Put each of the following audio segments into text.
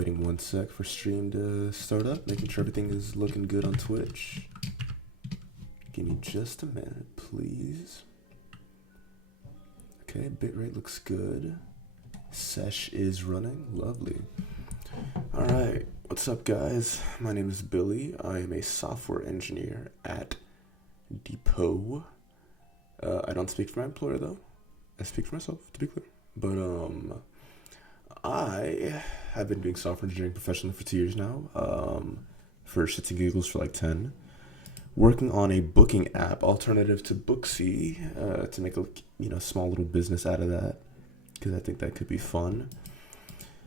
Waiting 1 sec for stream to start up, making sure everything is looking good on Twitch. Give me just a minute, please. Okay, bitrate looks good. Sesh is running, lovely. Alright, what's up guys? My name is Billy. I am a software engineer at Depot. I don't speak for my employer though. I speak for myself, to be clear. But I have been doing software engineering professionally for 2 years now. For shits and giggles for like 10. Working on a booking app alternative to Booksy, to make a small little business out of that, because I think that could be fun.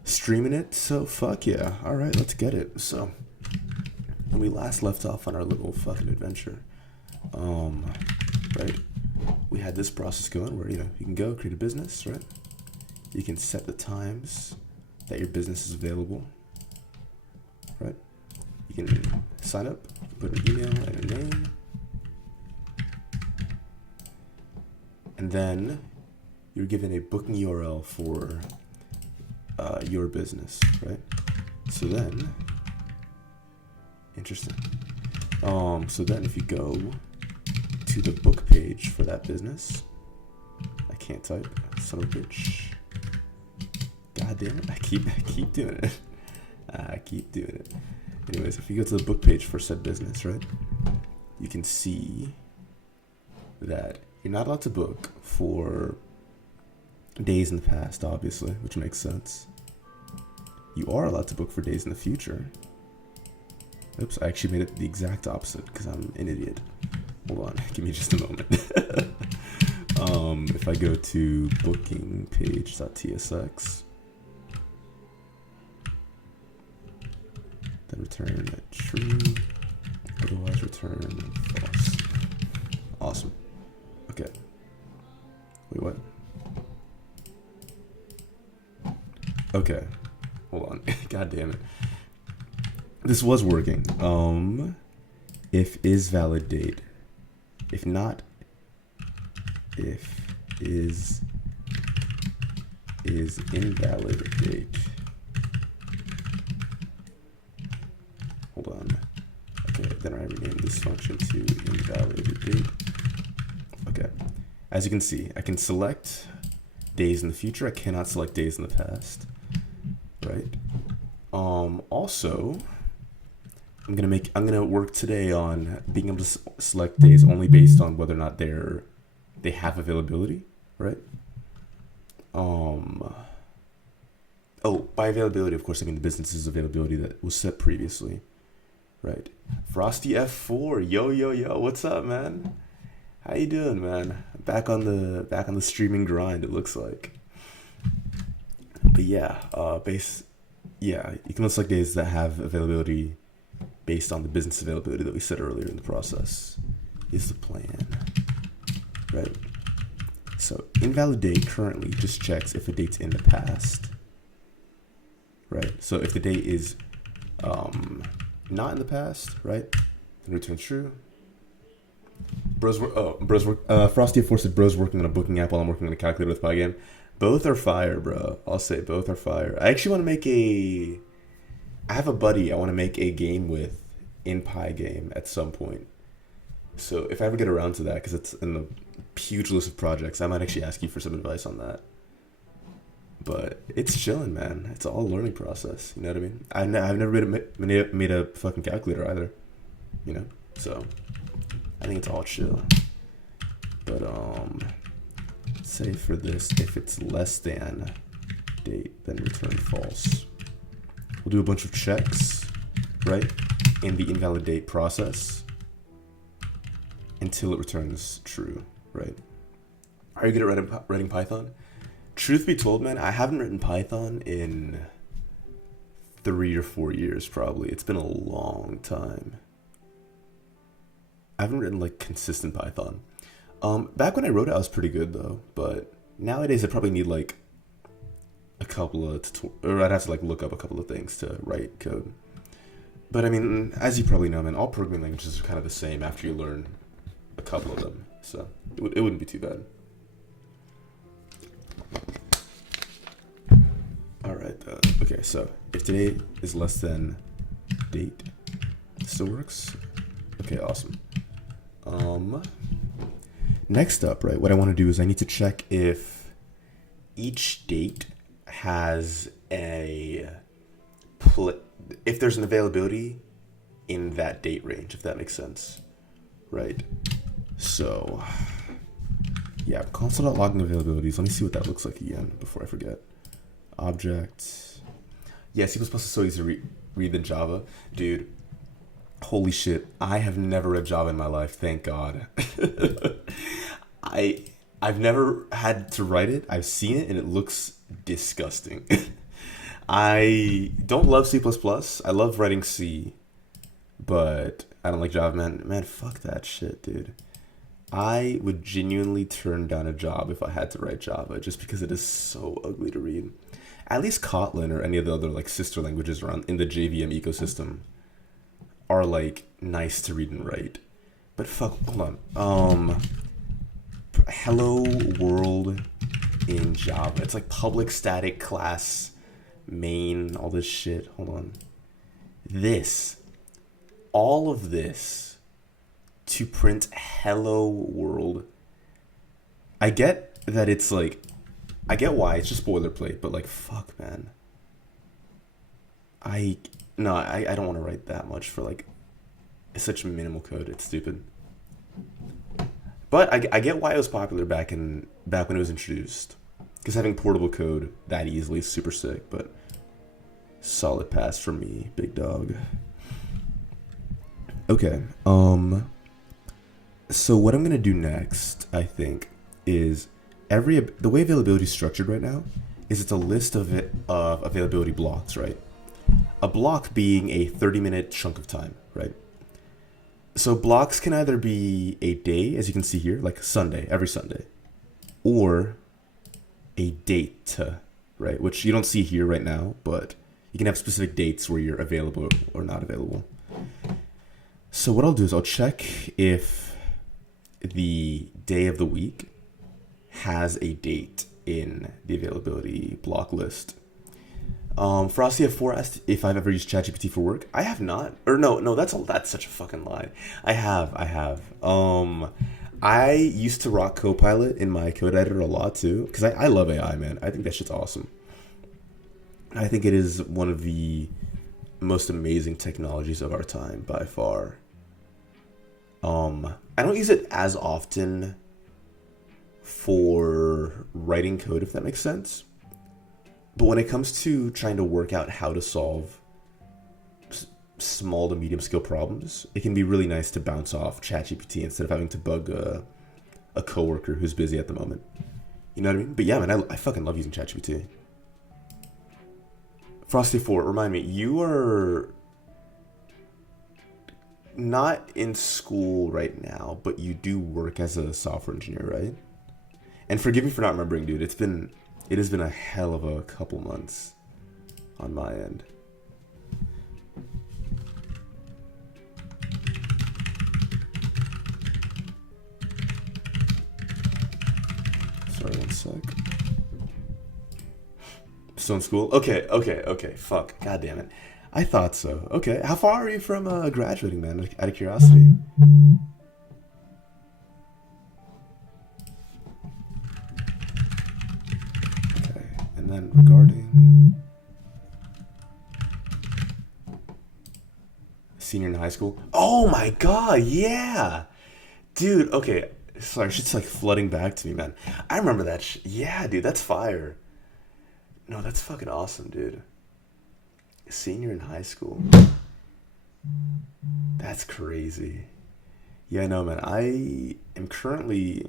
Streaming it, so fuck yeah. All right, let's get it. So when we last left off on our little fucking adventure, right, we had this process going where you can go create a business, right? You can set the times that your business is available, right? You can sign up, put an email and a name, and then you're given a booking URL for your business, right? So then, interesting. So then if you go to the book page for that business, I can't type, son of a bitch. God damn it, I keep doing it. I keep doing it. Anyways, if you go to the book page for said business, right, you can see that you're not allowed to book for days in the past, obviously, which makes sense. You are allowed to book for days in the future. Oops, I actually made it the exact opposite because I'm an idiot. Hold on, give me just a moment. If I go to bookingpage.tsx, then return true, otherwise return false. Awesome. Okay. Wait, what? Okay. Hold on. God damn it. This was working. If is valid date. If not, if is invalid date. Hold on. Okay, then I rename this function to invalid date. Okay. As you can see, I can select days in the future. I cannot select days in the past. Right. Also, I'm gonna work today on being able to select days only based on whether or not they have availability, right? Oh, by availability, of course, I mean the business's availability that was set previously, right? Frosty F4, yo, what's up, man? How you doing, man? Back on the streaming grind, it looks like. But yeah, you can select days that have availability based on the business availability that we said earlier in the process is the plan, right? So invalid date currently just checks if a date's in the past, right? So if the date is not in the past, right, then return true. Frosty F4 said bro's working on a booking app while I'm working on a calculator with Pygame. Both are fire, bro. I'll say both are fire. I actually want to make I have a buddy I want to make a game with in Pygame at some point. So if I ever get around to that, because it's in the huge list of projects, I might actually ask you for some advice on that. But it's chilling, man. It's all a learning process. You know what I mean? I've never made a fucking calculator either. So I think it's all chill. But say for this, if it's less than date, then return false. We'll do a bunch of checks, right, in the invalid date process until it returns true, right? Are you good at writing Python? Truth be told, man, I haven't written Python in 3 or 4 years, probably. It's been a long time. I haven't written like consistent Python. Back when I wrote it, I was pretty good though. But nowadays, I probably need like a couple of, or I'd have to like look up a couple of things to write code. But I mean, as you probably know, man, all programming languages are kind of the same after you learn a couple of them. So it wouldn't be too bad. All right, Okay, so if today is less than date, still works. Okay, awesome. Next up, right, what I want to do is I need to check if each date has if there's an availability in that date range, if that makes sense, right? So, yeah, console.logging availabilities. Let me see what that looks like again before I forget. Object. Yeah, C++ is so easy to read than Java. Dude, holy shit, I have never read Java in my life, thank God. I've never had to write it. I've seen it and it looks disgusting. I don't love C++. I love writing C, but I don't like Java, man. Man, fuck that shit, dude. I would genuinely turn down a job if I had to write Java just because it is so ugly to read. At least Kotlin or any of the other like sister languages around in the JVM ecosystem are like nice to read and write. But fuck, hold on. Hello world in Java. It's like public static class main, all this shit. Hold on. All of this to print hello world. I get that it's like, I get why, it's just boilerplate, but like, fuck, man. I don't want to write that much for like such minimal code. It's stupid. But I get why it was popular back when it was introduced. Because having portable code that easily is super sick, but solid pass for me, big dog. Okay, so what I'm gonna do next, I think, is the way availability is structured right now is it's a list of availability blocks, right? A block being a 30-minute chunk of time, right? So blocks can either be a day, as you can see here, like Sunday, every Sunday, or a date, right? Which you don't see here right now, but you can have specific dates where you're available or not available. So what I'll do is I'll check if the day of the week has a date in the availability block list. Frosty4 asked if I've ever used ChatGPT for work. I have not. Or no, that's such a fucking lie. I have. I used to rock Copilot in my code editor a lot too, because I love AI, man. I think that shit's awesome. I think it is one of the most amazing technologies of our time by far. I don't use it as often for writing code, if that makes sense. But when it comes to trying to work out how to solve small to medium scale problems, it can be really nice to bounce off ChatGPT instead of having to bug a coworker who's busy at the moment. You know what I mean? But yeah, man, I fucking love using ChatGPT. Frosty4, remind me, you are not in school right now, but you do work as a software engineer, right? And forgive me for not remembering, dude. It has been a hell of a couple months on my end. Sorry, one sec. Still in school? Okay. Fuck. God damn it. I thought so. Okay. How far are you from graduating, man? Out of curiosity. Okay. And then regarding senior in high school. Oh my god, yeah. Dude, okay. Sorry, shit's like flooding back to me, man. I remember that yeah, dude, that's fire. No, that's fucking awesome, dude. Senior in high school. That's crazy. Yeah, no, man. I am currently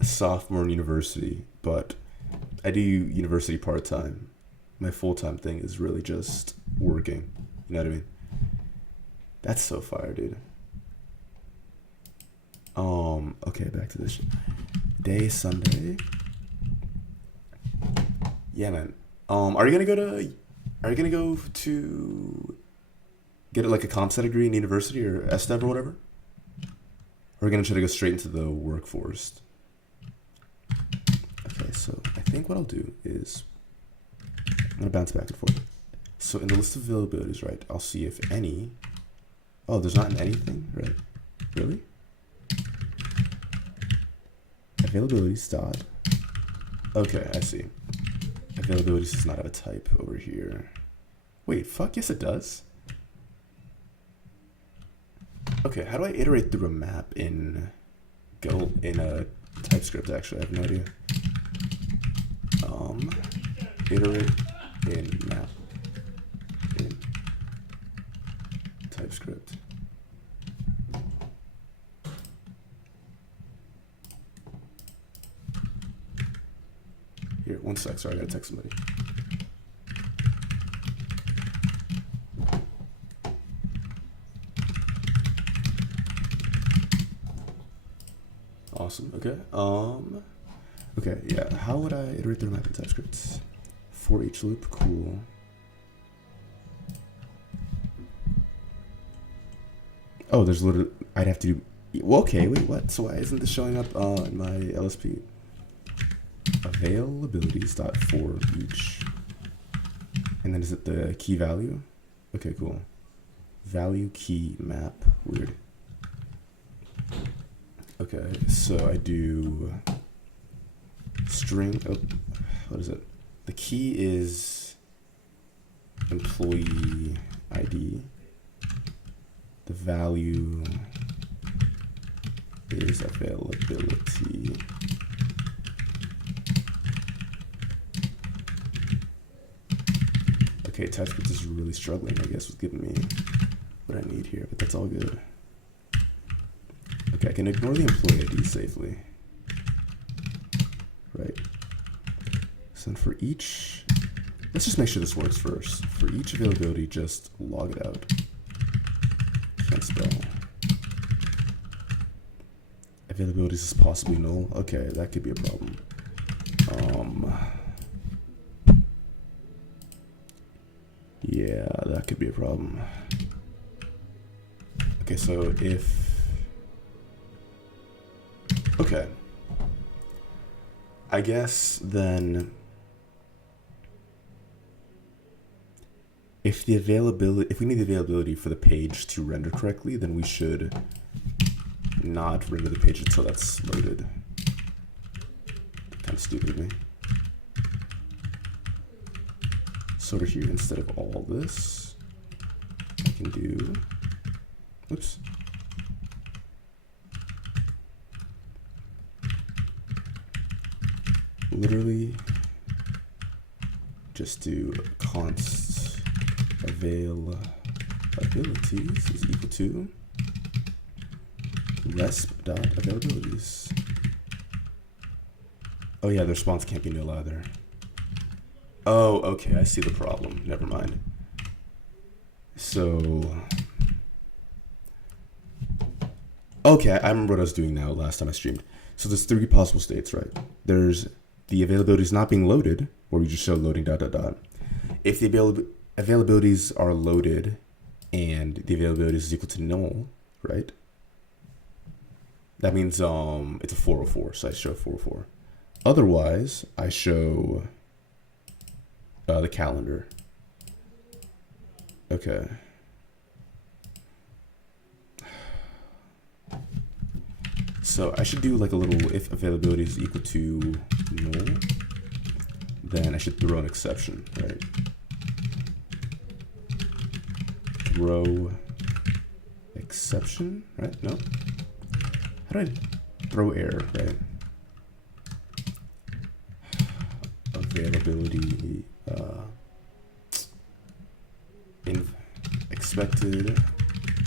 a sophomore in university, but I do university part-time. My full-time thing is really just working. You know what I mean? That's so fire, dude. Okay, back to this. Day, Sunday. Yeah, man. Are you gonna go to get like a comp sci degree in university or STEM or whatever? Or are you gonna try to go straight into the workforce? Okay, so I think what I'll do is I'm gonna bounce back and forth. So in the list of availabilities, right, I'll see if any. Oh, there's not anything, right? Really? Availabilities dot. Okay, I see. Availabilities does not have a type over here. Wait, fuck, yes it does. Okay, how do I iterate through a map in a TypeScript? Actually, I have no idea. Iterate in map in TypeScript. Here, one sec. Sorry, I gotta text somebody. Awesome. Okay. Okay. Yeah. How would I iterate through a map in TypeScript? For each loop. Cool. Oh, there's literally. I'd have to do. Well, okay. Wait. What? So why isn't this showing up on my LSP? Availabilities dot for each. And then is it the key value? Okay. Cool. Value key map. Weird. Okay, so I do string. Oh, what is it? The key is employee ID. The value is availability. Okay, TypeScript is really struggling, I guess, with giving me what I need here, but that's all good. Okay, I can ignore the employee ID safely. Right. So then for each, let's just make sure this works first. For each availability, just log it out. Can't spell. Availabilities is possibly null. Okay, that could be a problem. Yeah, that could be a problem. Okay, so if okay, I guess then if we need the availability for the page to render correctly, then we should not render the page until that's loaded. Kind of stupid of me. So over here, instead of all this, I can do, oops. Literally just do const availabilities is equal to resp.availabilities. Oh yeah, the response can't be null either. Oh, okay, I see the problem. Never mind. So, okay, I remember what I was doing now last time I streamed. So there's three possible states, right? There's the availability is not being loaded, where we just show loading ... If the availabilities are loaded and the availability is equal to null, right? That means it's a 404, so I show 404. Otherwise, I show the calendar. Okay. So I should do like a little if availability is equal to null, then I should throw an exception, right? Throw exception, right? No. How do I throw error, right? Availability in expected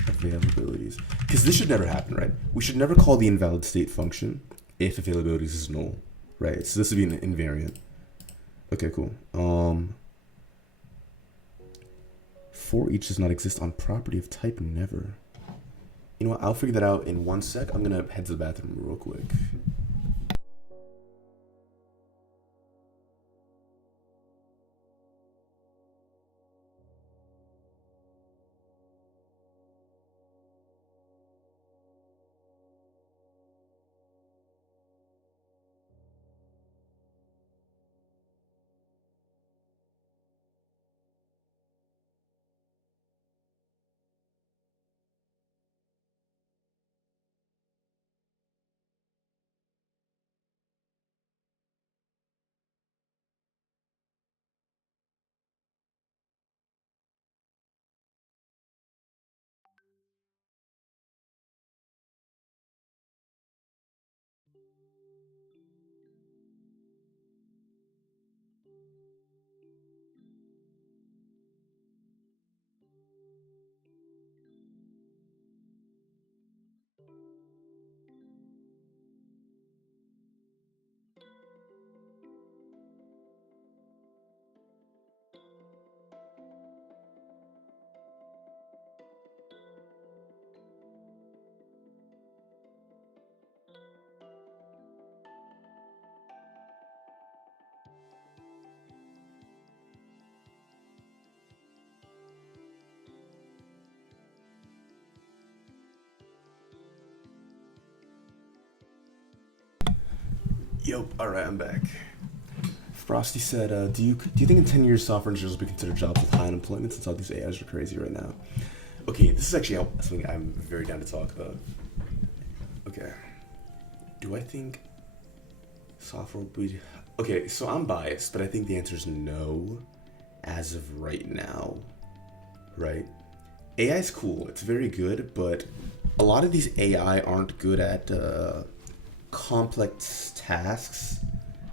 availabilities, because this should never happen, right? We should never call the invalid state function if availabilities is null, right? So this would be an invariant. Okay, cool. For each does not exist on property of type never. You know what? I'll figure that out in 1 sec. I'm gonna head to the bathroom real quick. Yo, all right, I'm back. Frosty said, "Do you think in 10 years software engineers will be considered jobs with high unemployment since all these AIs are crazy right now?" Okay, this is actually something I'm very down to talk about. Okay, do I think software will be? Okay, so I'm biased, but I think the answer is no, as of right now. Right? AI is cool. It's very good, but a lot of these AI aren't good at complex tasks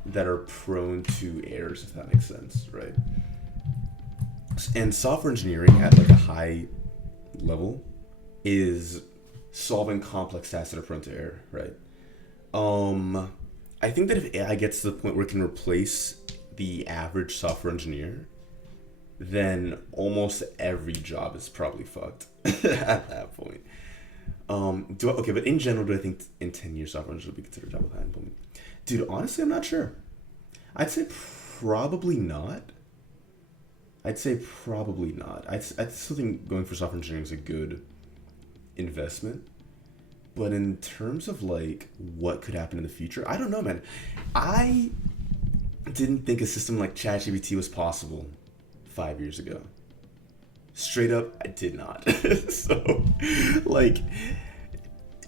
that are prone to errors, if that makes sense, right? And software engineering at like a high level is solving complex tasks that are prone to error, right? I think that if AI gets to the point where it can replace the average software engineer, then almost every job is probably fucked at that point. Okay, but in general, do I think in 10 years software engineers will be considered a job with high employment? Dude, honestly, I'm not sure. I'd say probably not. I'd say probably not. I still think going for software engineering is a good investment. But in terms of like what could happen in the future, I don't know, man. I didn't think a system like ChatGPT was possible 5 years ago. Straight up, I did not. So, like,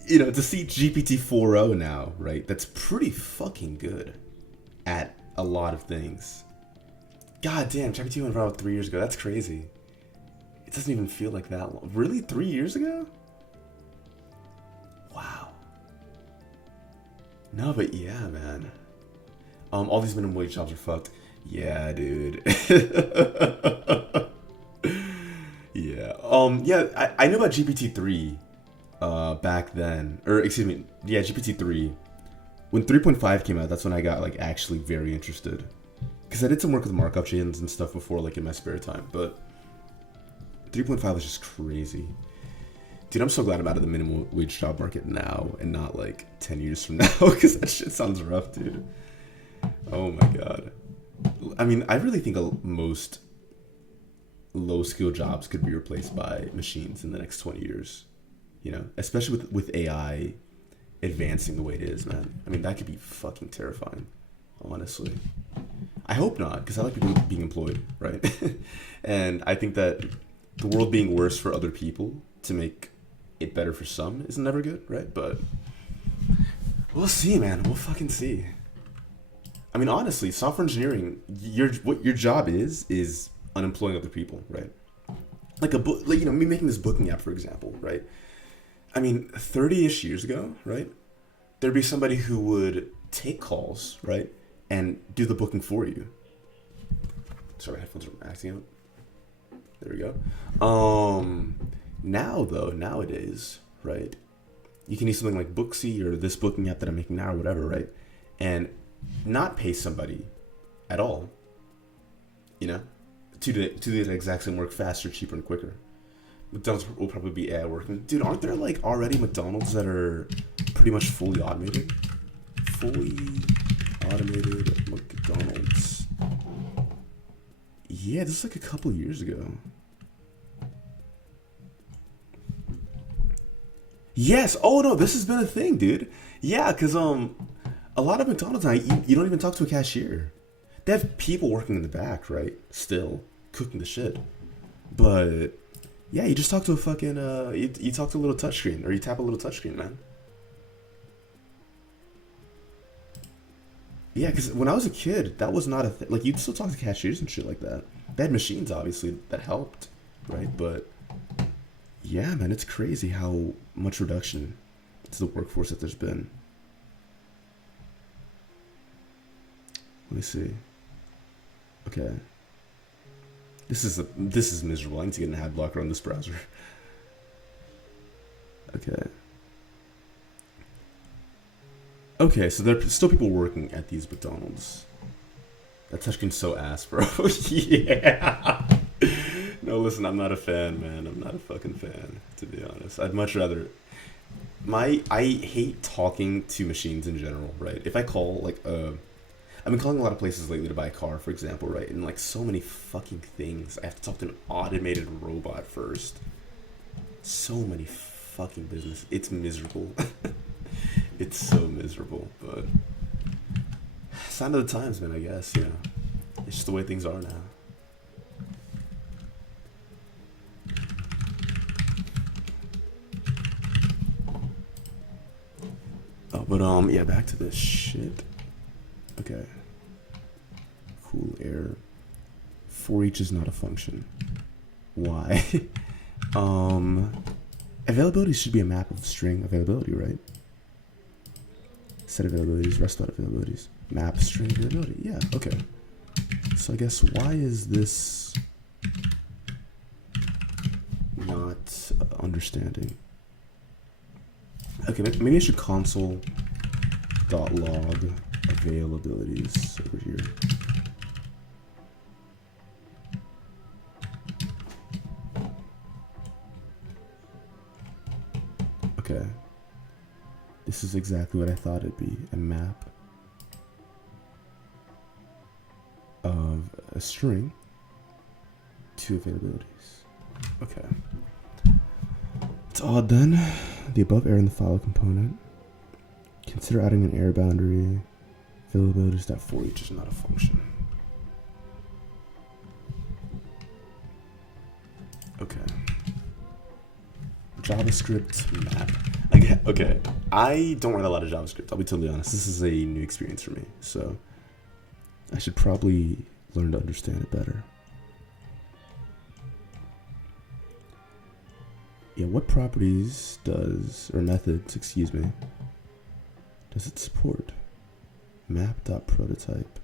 to see GPT 4.0 now, right? That's pretty fucking good at a lot of things. God damn, GPT went around 3 years ago. That's crazy. It doesn't even feel like that long. Really? 3 years ago? Wow. No, but yeah, man. All these minimum wage jobs are fucked. Yeah, dude. Yeah. I knew about GPT-3 back then. Or excuse me, yeah, GPT-3. When 3.5 came out, that's when I got like actually very interested. Because I did some work with markup chains and stuff before, like in my spare time, but 3.5 was just crazy. Dude, I'm so glad I'm out of the minimum wage job market now and not like 10 years from now, because that shit sounds rough, dude. Oh my god. I mean, I really think most low skill jobs could be replaced by machines in the next 20 years. Especially with AI advancing the way it is, man. I mean, that could be fucking terrifying, honestly. I hope not, because I like people being employed, right? And I think that the world being worse for other people to make it better for some is never good, right? But we'll see, man. We'll fucking see. I mean, honestly, software engineering, what your job is unemploying other people, right? Like me making this booking app, for example, right? I mean, 30-ish years ago, right? There'd be somebody who would take calls, right? And do the booking for you. Sorry, headphones are acting out. There we go. Nowadays, right? You can use something like Booksy or this booking app that I'm making now or whatever, right? And not pay somebody at all, to do the exact same work faster, cheaper, and quicker. McDonald's will probably be AI working. Dude, aren't there like already McDonald's that are pretty much fully automated? Fully automated McDonald's. Yeah, this is like a couple years ago. Yes. Oh no, this has been a thing, dude. Yeah, because a lot of McDonald's now you don't even talk to a cashier. They have people working in the back, right? Still cooking the shit. But yeah, you just talk to a fucking you talk to a little touchscreen, or you tap a little touchscreen, man. Yeah, because when I was a kid, that was not a thing. Like, you'd still talk to cashiers and shit like that. They had machines, obviously, that helped, right? But yeah, man, it's crazy how much reduction to the workforce that there's been. Let me see. Okay. This is miserable. I need to get an ad blocker on this browser. Okay. Okay, so there's still people working at these McDonald's. That touchscreen's so ass, bro. Yeah. No, listen, I'm not a fan, man. I'm not a fucking fan, to be honest. I'd much rather... I hate talking to machines in general, right? If I call, like, I've been calling a lot of places lately to buy a car, for example, right? And, like, so many fucking things. I have to talk to an automated robot first. So many fucking business. It's miserable. It's so miserable, but sign of the times, man, I guess, you know. It's just the way things are now. Oh, but yeah, back to this shit. Okay. Cool error. For each is not a function. Why? Availability should be a map of string availability, right? Set availabilities, rest dot availabilities. Map string availability. Yeah, okay. So I guess why is this not understanding? Okay, maybe I should console.log availabilities over here. Okay. This is exactly what I thought it'd be, a map of a string to availabilities. Okay. It's all done. The above error in the file component. Consider adding an error boundary. Availabilities.for each is not a function. Okay. JavaScript map. Okay, I don't write a lot of JavaScript. I'll be totally honest. This is a new experience for me, so I should probably learn to understand it better. Yeah, what properties does, or methods, excuse me, does it support? Map.prototype.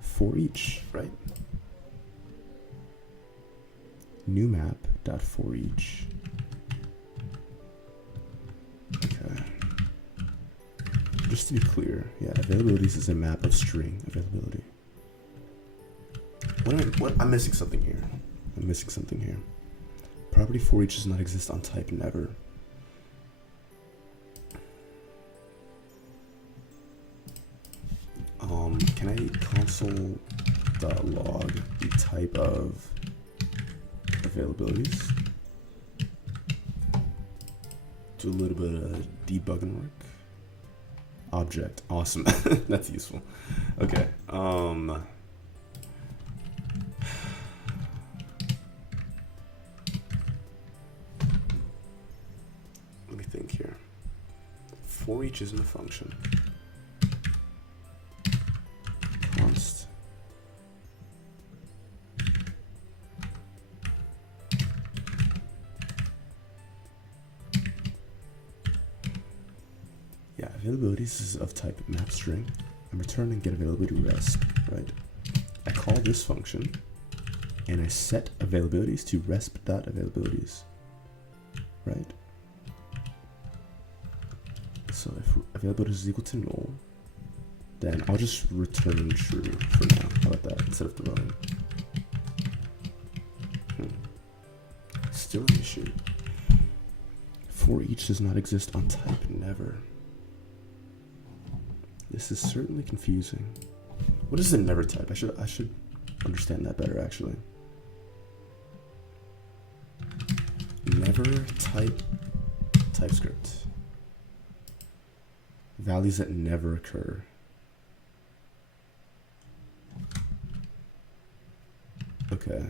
For each, right? New map.forEach. Okay. Just to be clear, yeah, availabilities is a map of string availability. I'm missing something here. I'm missing something here. Property for each does not exist on type never. Can I console.log the type of availabilities? Do a little bit of debugging work. Object, awesome. That's useful. Okay. Let me think here. For each isn't a function. Const. Yeah, availabilities is of type map string. I'm returning get availability rest, right? I call this function and I set availabilities to resp.availabilities, right? So if availabilities is equal to null, then I'll just return true for now. How about that instead of throwing? Still an issue. For each does not exist on type never. This is certainly confusing. What is a never type? I should understand that better actually. Never type TypeScript. Values that never occur. Okay.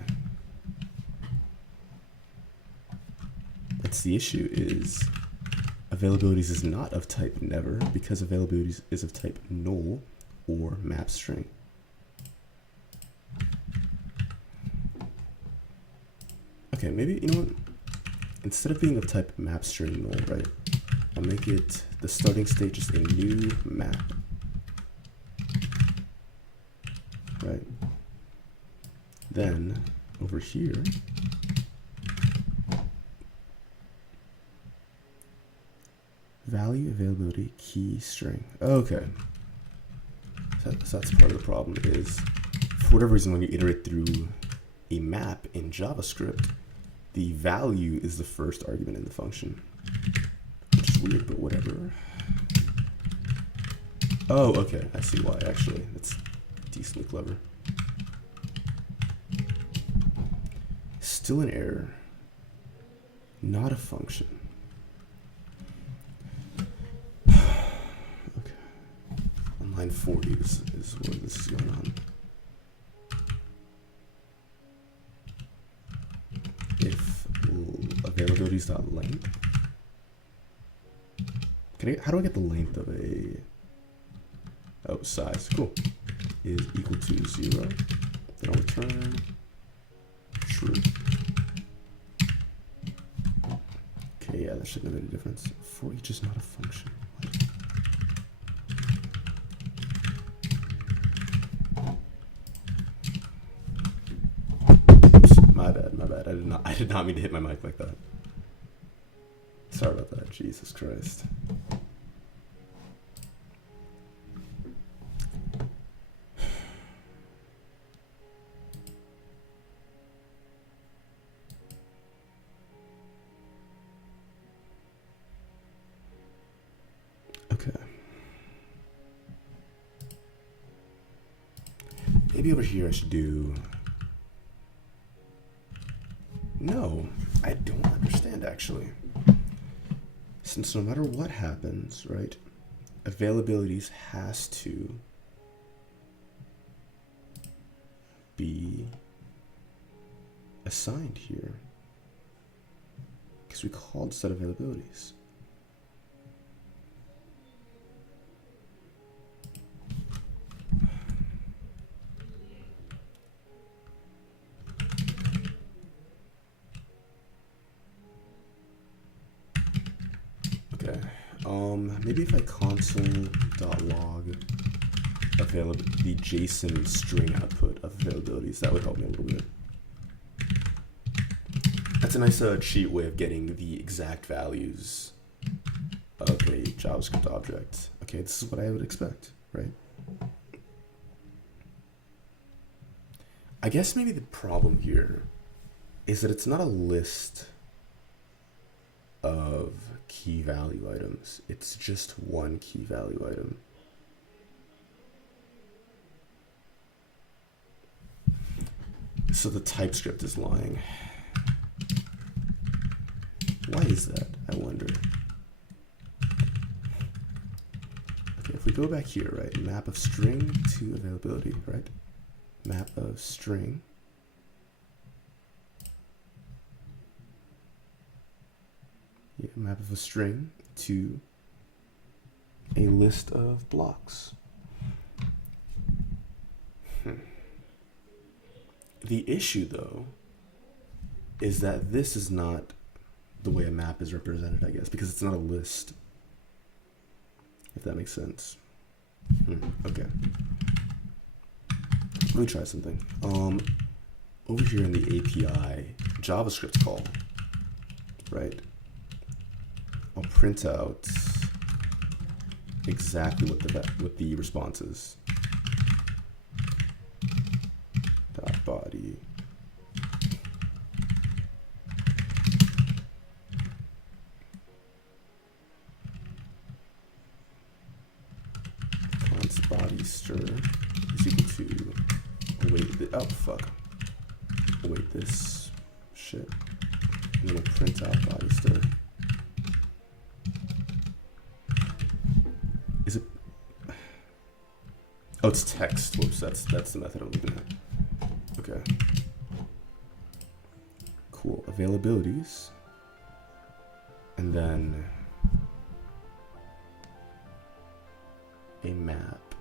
That's the issue, is availabilities is not of type never because availabilities is of type null or map string. Okay, maybe, you know what? Instead of being of type map string null, right? I'll make it the starting state just a new map. Right? Then over here, value availability key string. Okay. So that's part of the problem is, for whatever reason, when you iterate through a map in JavaScript, the value is the first argument in the function. Which is weird, but whatever. Oh, okay. I see why, actually. That's decently clever. Still an error. Not a function. Okay. line 40 is where this is going on. If availabilities.length. How do I get the length of a size? Cool. Is equal to 0. Then I'll return true. Okay, yeah, that shouldn't have made a difference. For each is not a function. Oops, my bad. I did not mean to hit my mic like that. Sorry about that. Jesus Christ. Okay. Maybe over here I should do... No, I don't understand actually. Since no matter what happens, right, availabilities has to be assigned here because we called set availabilities. Okay, maybe if I console.log the JSON string output of availabilities, that would help me a little bit. That's a nice cheat way of getting the exact values of a JavaScript object. Okay, this is what I would expect, right? I guess maybe the problem here is that it's not a list of key value items. It's just one key value item. So the TypeScript is lying. Why is that, I wonder? Okay, if we go back here, right, map of string to availability, right? Map of string. Yeah, map of a string to a list of blocks. The issue, though, is that this is not the way a map is represented, I guess, because it's not a list, if that makes sense. Okay. Let me try something. Over here in the API JavaScript call, right? I'll print out exactly what the response is. Dot body. Const body stir is equal to await this shit. And then we'll print out body stir. Is it? Oh, it's text. Whoops, that's the method I'm looking at. Okay. Cool. Availabilities. And then a map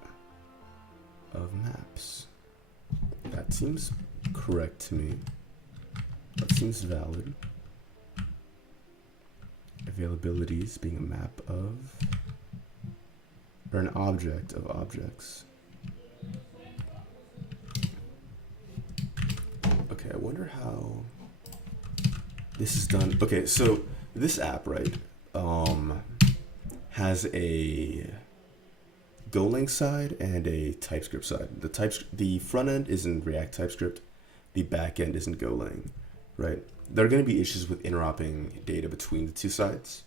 of maps. That seems correct to me. That seems valid. Availabilities being a map of, or an object of objects. Okay, I wonder how this is done. Okay, so this app, right, has a golang side and a TypeScript side. The front end is in React TypeScript, the back end is in Golang, right? There are going to be issues with interroping data between the two sides.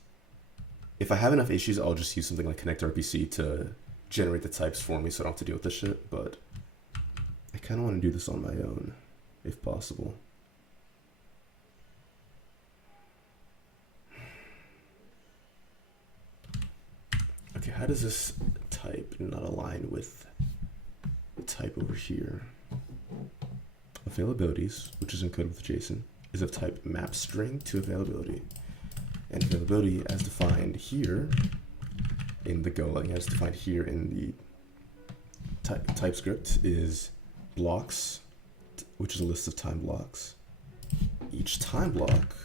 If I have enough issues, I'll just use something like connectrpc to generate the types for me so I don't have to deal with this shit, but I kind of want to do this on my own, if possible. Okay, how does this type not align with the type over here. Availabilities, which is encoded with JSON, is of type map string to availability. And availability as defined here in the golang, as defined here in the TypeScript, is blocks, which is a list of time blocks. Each time block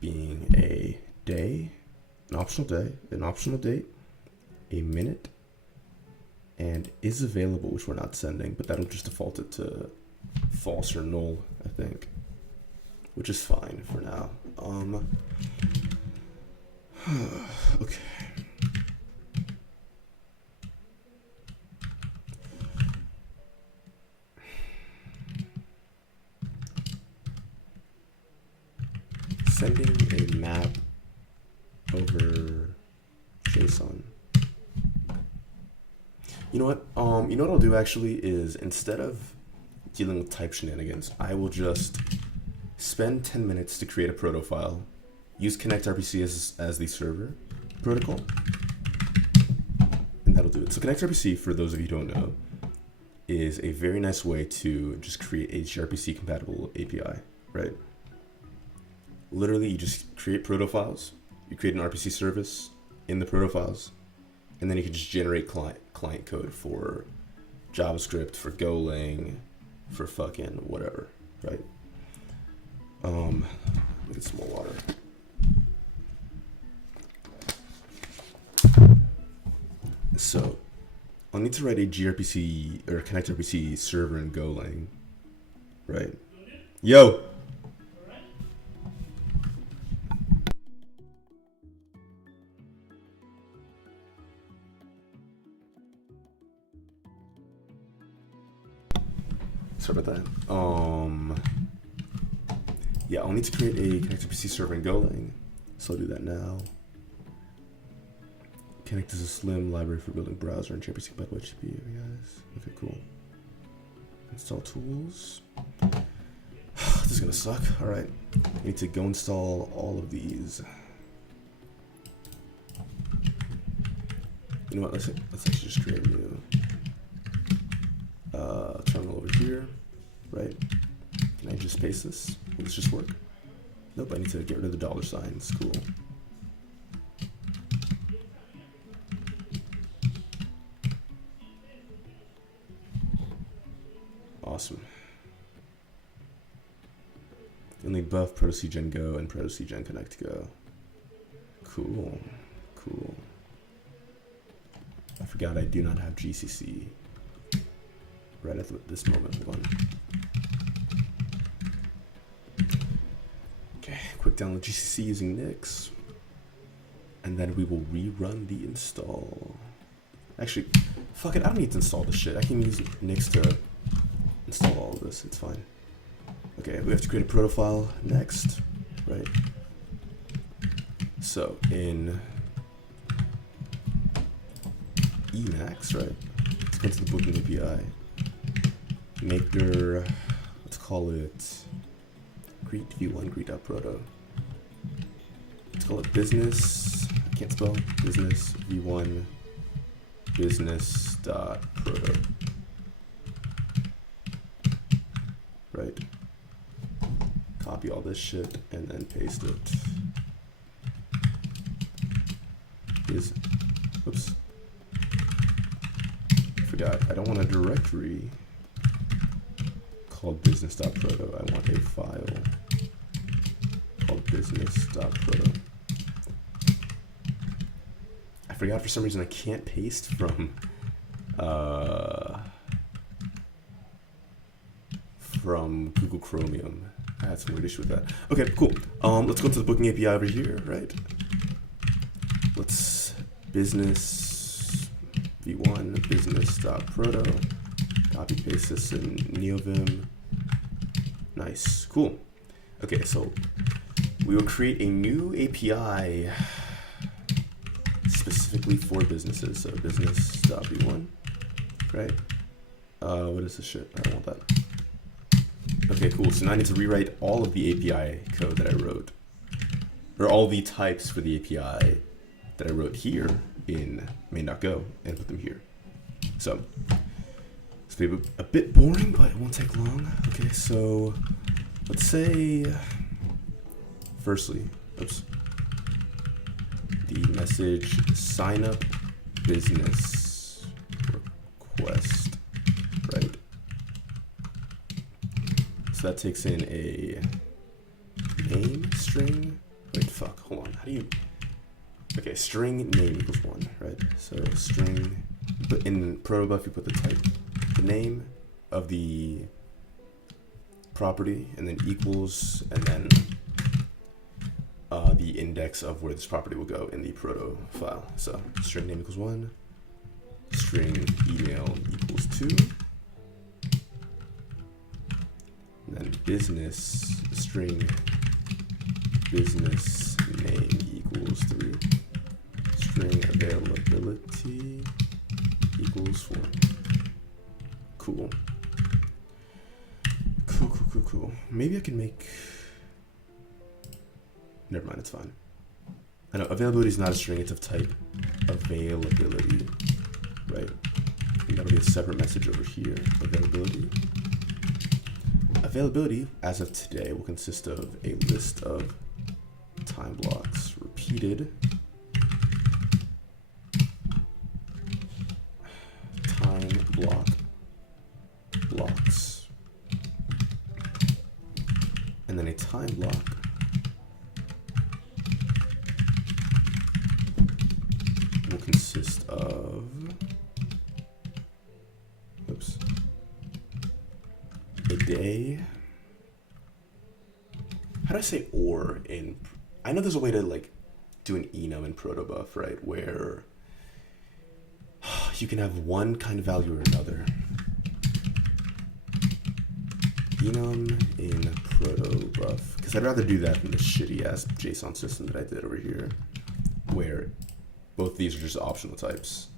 being a day, an optional date, a minute, and is available, which we're not sending, but that'll just default it to false or null, I think, which is fine for now. Okay. Sending a map over JSON. You know what? You know what I'll do actually is, instead of dealing with type shenanigans, I will just spend 10 minutes to create a proto file, use connectrpc as the server protocol, and that'll do it. So connectrpc, for those of you who don't know, is a very nice way to just create a gRPC compatible API, right? Literally, you just create proto files, you create an RPC service in the proto files, and then you can just generate client code for JavaScript, for Golang, for fucking whatever, right? Let me get some more water. So I'll need to write a gRPC or connectrpc server in Golang, right? Yo! Sorry about that. Yeah, I'll need to create a connectrpc server in Golang, so I'll do that now. Connect is a slim library for building browser and gRPC compatible HTTP APIs. Okay, cool. Install tools. This is gonna suck. All right, I need to go install all of these. You know what? Let's actually just create a new terminal over here, right? Can I just paste this? Will this just work? Nope, I need to get rid of the dollar signs. Cool. Awesome. You'll need buff, proto-cgen go, and proto-cgen connect go. Cool. Cool. I forgot I do not have GCC right at this moment. Hold on. Okay, quick download GCC using Nix, and then we will rerun the install. Actually, fuck it, I don't need to install this shit. I can use Nix to install all of this. It's fine. Okay, we have to create a proto file next, right? So in Emacs, right? Let's go to the booking API. Maker, let's call it greet v1 greet.proto. Let's call it business. I can't spell business v1 business.proto. Right? Copy all this shit and then paste it. Oops. Forgot. I don't want a directory called business.proto. I want a file called business.proto. I forgot for some reason I can't paste from Google Chromium. I had some weird issue with that. Okay, cool. Let's go to the booking API over here, right? Let's business v1 business.proto. Copy paste this in NeoVim. Nice, cool. Okay, so we will create a new API specifically for businesses. So business.v1, right? What is this shit? I don't want that. Okay, cool. So now I need to rewrite all of the API code that I wrote, or all the types for the API that I wrote here in main.go and put them here. So it's gonna be a bit boring, but it won't take long. Okay, so let's say, firstly, the message sign up business request, right? So that takes in a name string. Wait, fuck, hold on. How do you? Okay, string name equals 1, right? So string, but in protobuf you put the type, the name of the property, and then equals, and then the index of where this property will go in the proto file. So string name equals 1, string email equals 2, and then business string business name equals 3, string availability equals 4. Cool. Cool. Maybe I can make, never mind, it's fine. I know availability is not a string, it's of type availability, right? And that'll be a separate message over here, availability. Availability, as of today, will consist of a list of time blocks repeated, time block blocks, and then a time block will consist of, a day. How do I say or in? I know there's a way to like do an enum in protobuf, right? Where you can have one kind of value or another. Enum in protobuf, because I'd rather do that than the shitty ass JSON system that I did over here, where both these are just optional types.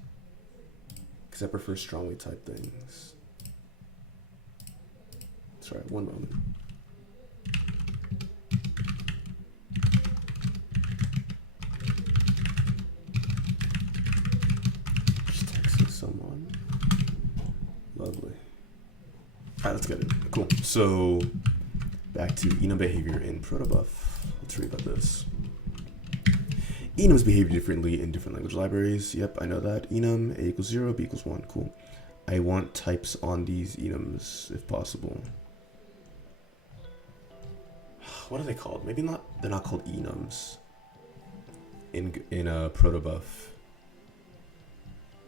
Because I prefer strongly typed things. Sorry, one moment. Just texting someone. Lovely. All right, let's get it. Cool. So back to enum behavior in protobuf. Let's read about this. Enums behave differently in different language libraries. Yep, I know that. Enum A equals 0, B equals 1. Cool. I want types on these enums if possible. What are they called? Maybe not. They're not called enums in a protobuf.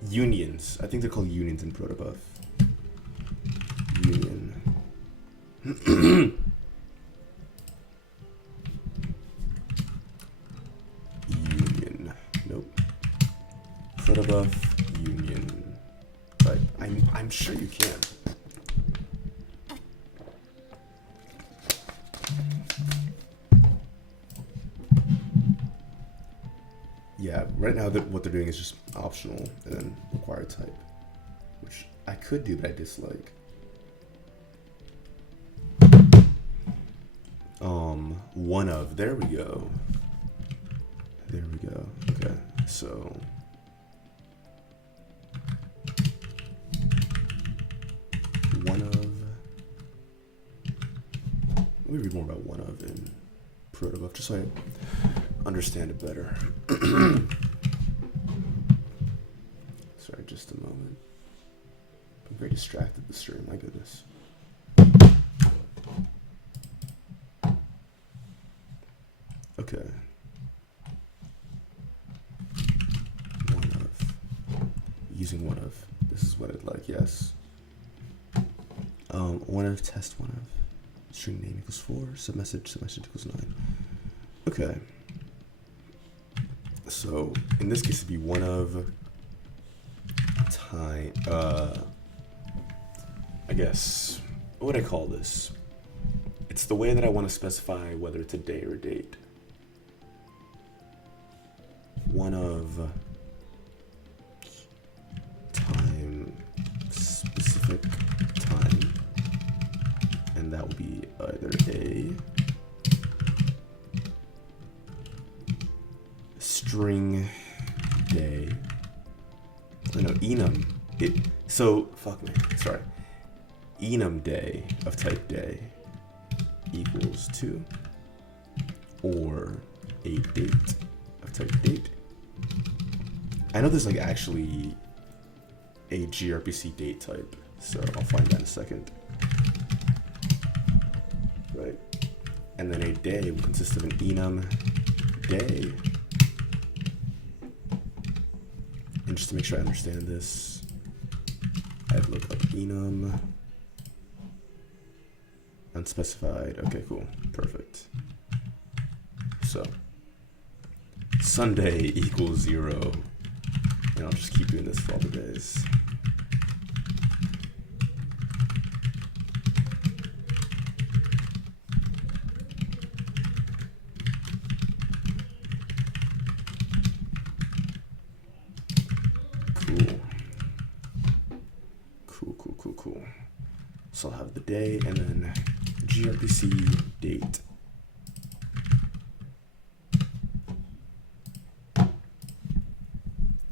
Unions. I think they're called unions in protobuf. Union. Union. Nope. Protobuf union. Type. I'm sure you can. Yeah, right now what they're doing is just optional and then required type, which I could do, but I dislike. One of, there we go. There we go. Okay, so one of. Let me read more about one of in protobuf, just so I understand it better. Sorry, just a moment. I'm very distracted with the stream, my goodness. Okay. One of. Using one of. This is what I'd like, yes. One of, test one of. String name equals 4, submessage equals 9. Okay. So in this case it'd be one of time, I guess, what would I call this? It's the way that I want to specify whether it's a day or a date. One of time, specific time, and that will be either a string day enum. Fuck me. Sorry. Enum day of type day equals to, or a date of type date. I know there's like actually a grpc date type, so I'll find that in a second. Right. And then a day will consist of an enum day. And just to make sure I understand this, I'd look up enum unspecified. Okay, cool. Perfect. So Sunday equals 0. And I'll just keep doing this for all the days. Cool. So I'll have the day and then grpc date.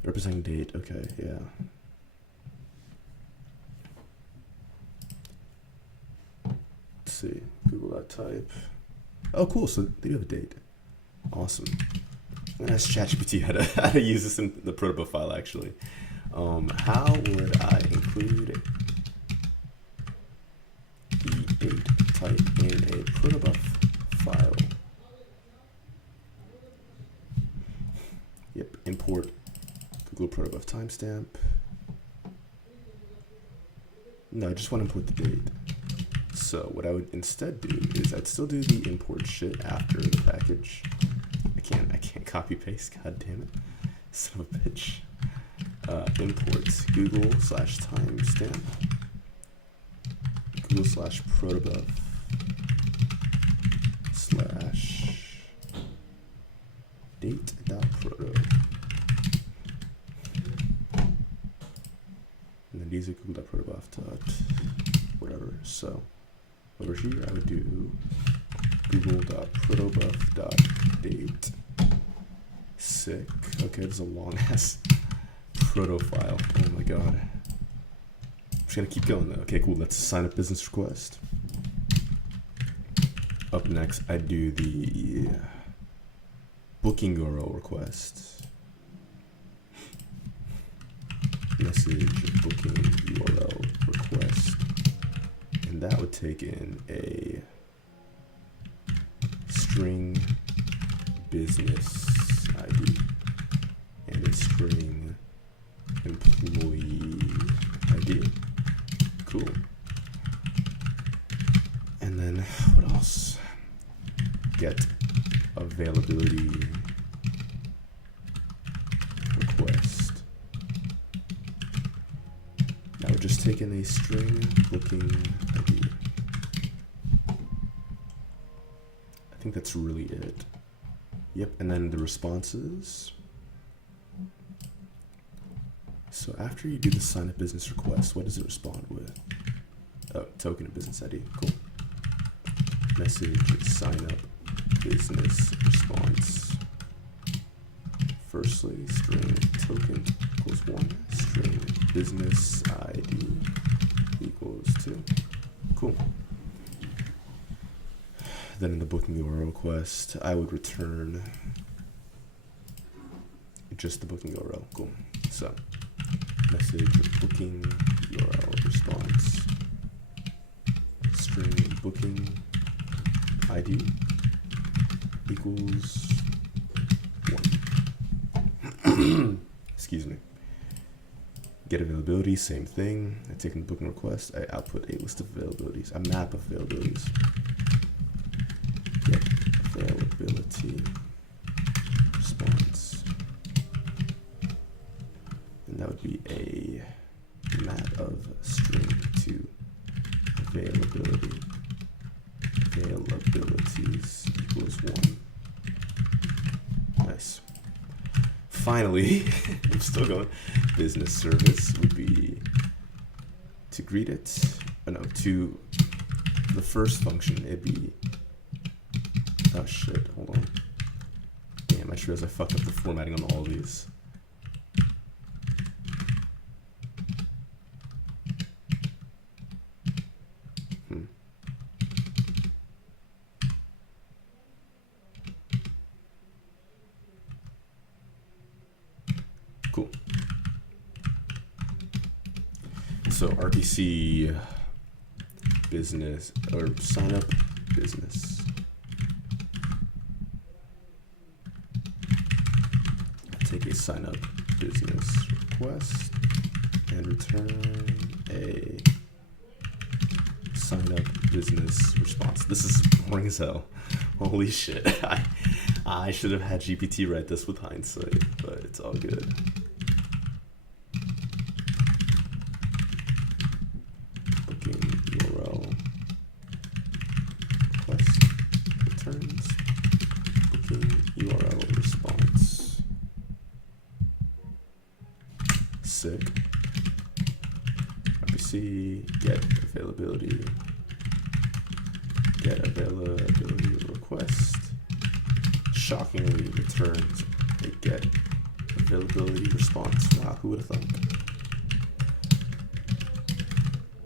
Representing date, okay, yeah. Let's see, Google that type. Oh, cool, so they do have a date. Awesome. I'm gonna ask ChatGPT how to use this in the protobuf file, actually. How would I include the date type in a protobuf file? Yep, import Google protobuf timestamp. No, I just want to import the date. So what I would instead do is I'd still do the import shit after the package. I can't copy paste, god damn it. Son of a bitch. Imports Google/timestamp, Google/protobuf /date.proto. And then these are Google.protobuf whatever. So over here I would do Google.protobuf.date. Sick. Okay, there's a long ass proto file. Oh my god. I'm just gonna keep going though. Okay, cool. Let's sign up business request. Up next, I do the booking URL request. Message booking URL request. And that would take in a string business ID and a string employee ID. Cool. And then what else? Get availability request. Now we're just taking a string booking ID. I think that's really it. Yep, and then the responses. So after you do the sign up business request, what does it respond with? Oh, token of business ID. Cool. Message sign up business response. Firstly, string token equals 1, string business ID equals 2. Cool. Then in the booking URL request, I would return just the booking URL. Cool. So message booking URL response string booking ID equals 1. Excuse me. Get availability, same thing. I take in the booking request. I output a list of availabilities, a map of availabilities. Get availability response. And that would be a map of string to availability. Availabilities equals 1. Nice. Finally, I'm still going. Business service would be to greet it. Oh no, to the first function, it'd be. Oh shit, hold on. Damn, I just realized I fucked up the formatting on all of these. So RPC business or sign up business. Take a sign up business request and return a sign up business response. This is boring as hell. Holy shit. I should have had GPT write this with hindsight, but it's all good. Booking URL request returns booking URL response. Sick. RPC get availability request. Shockingly returns a get availability response. Wow, who would have thought?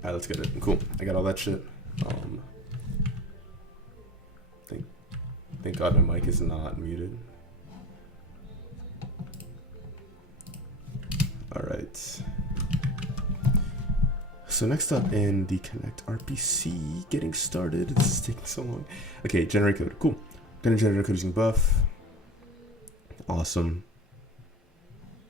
Alright, let's get it. Cool. I got all that shit. Thank God my mic is not muted. Alright. So next up in the connectrpc, getting started. This is taking so long. Okay, generate code. Cool. Gonna generate code using buff. Awesome.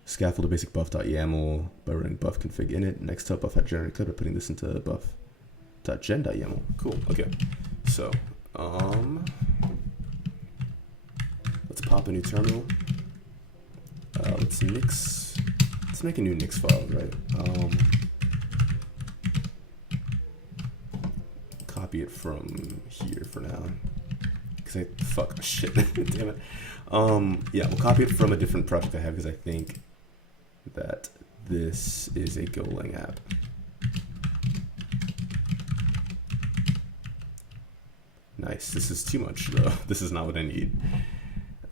Scaffold a basic buff.yaml by running buff config init. Next up, buff had generate code by putting this into buff.gen.yaml. Cool. Okay. So, let's pop a new terminal. Let's make a new Nix file, right? Copy it from here for now. Shit. Damn it. Yeah, we'll copy it from a different project I have because I think that this is a golang app. Nice. This is too much though. This is not what I need.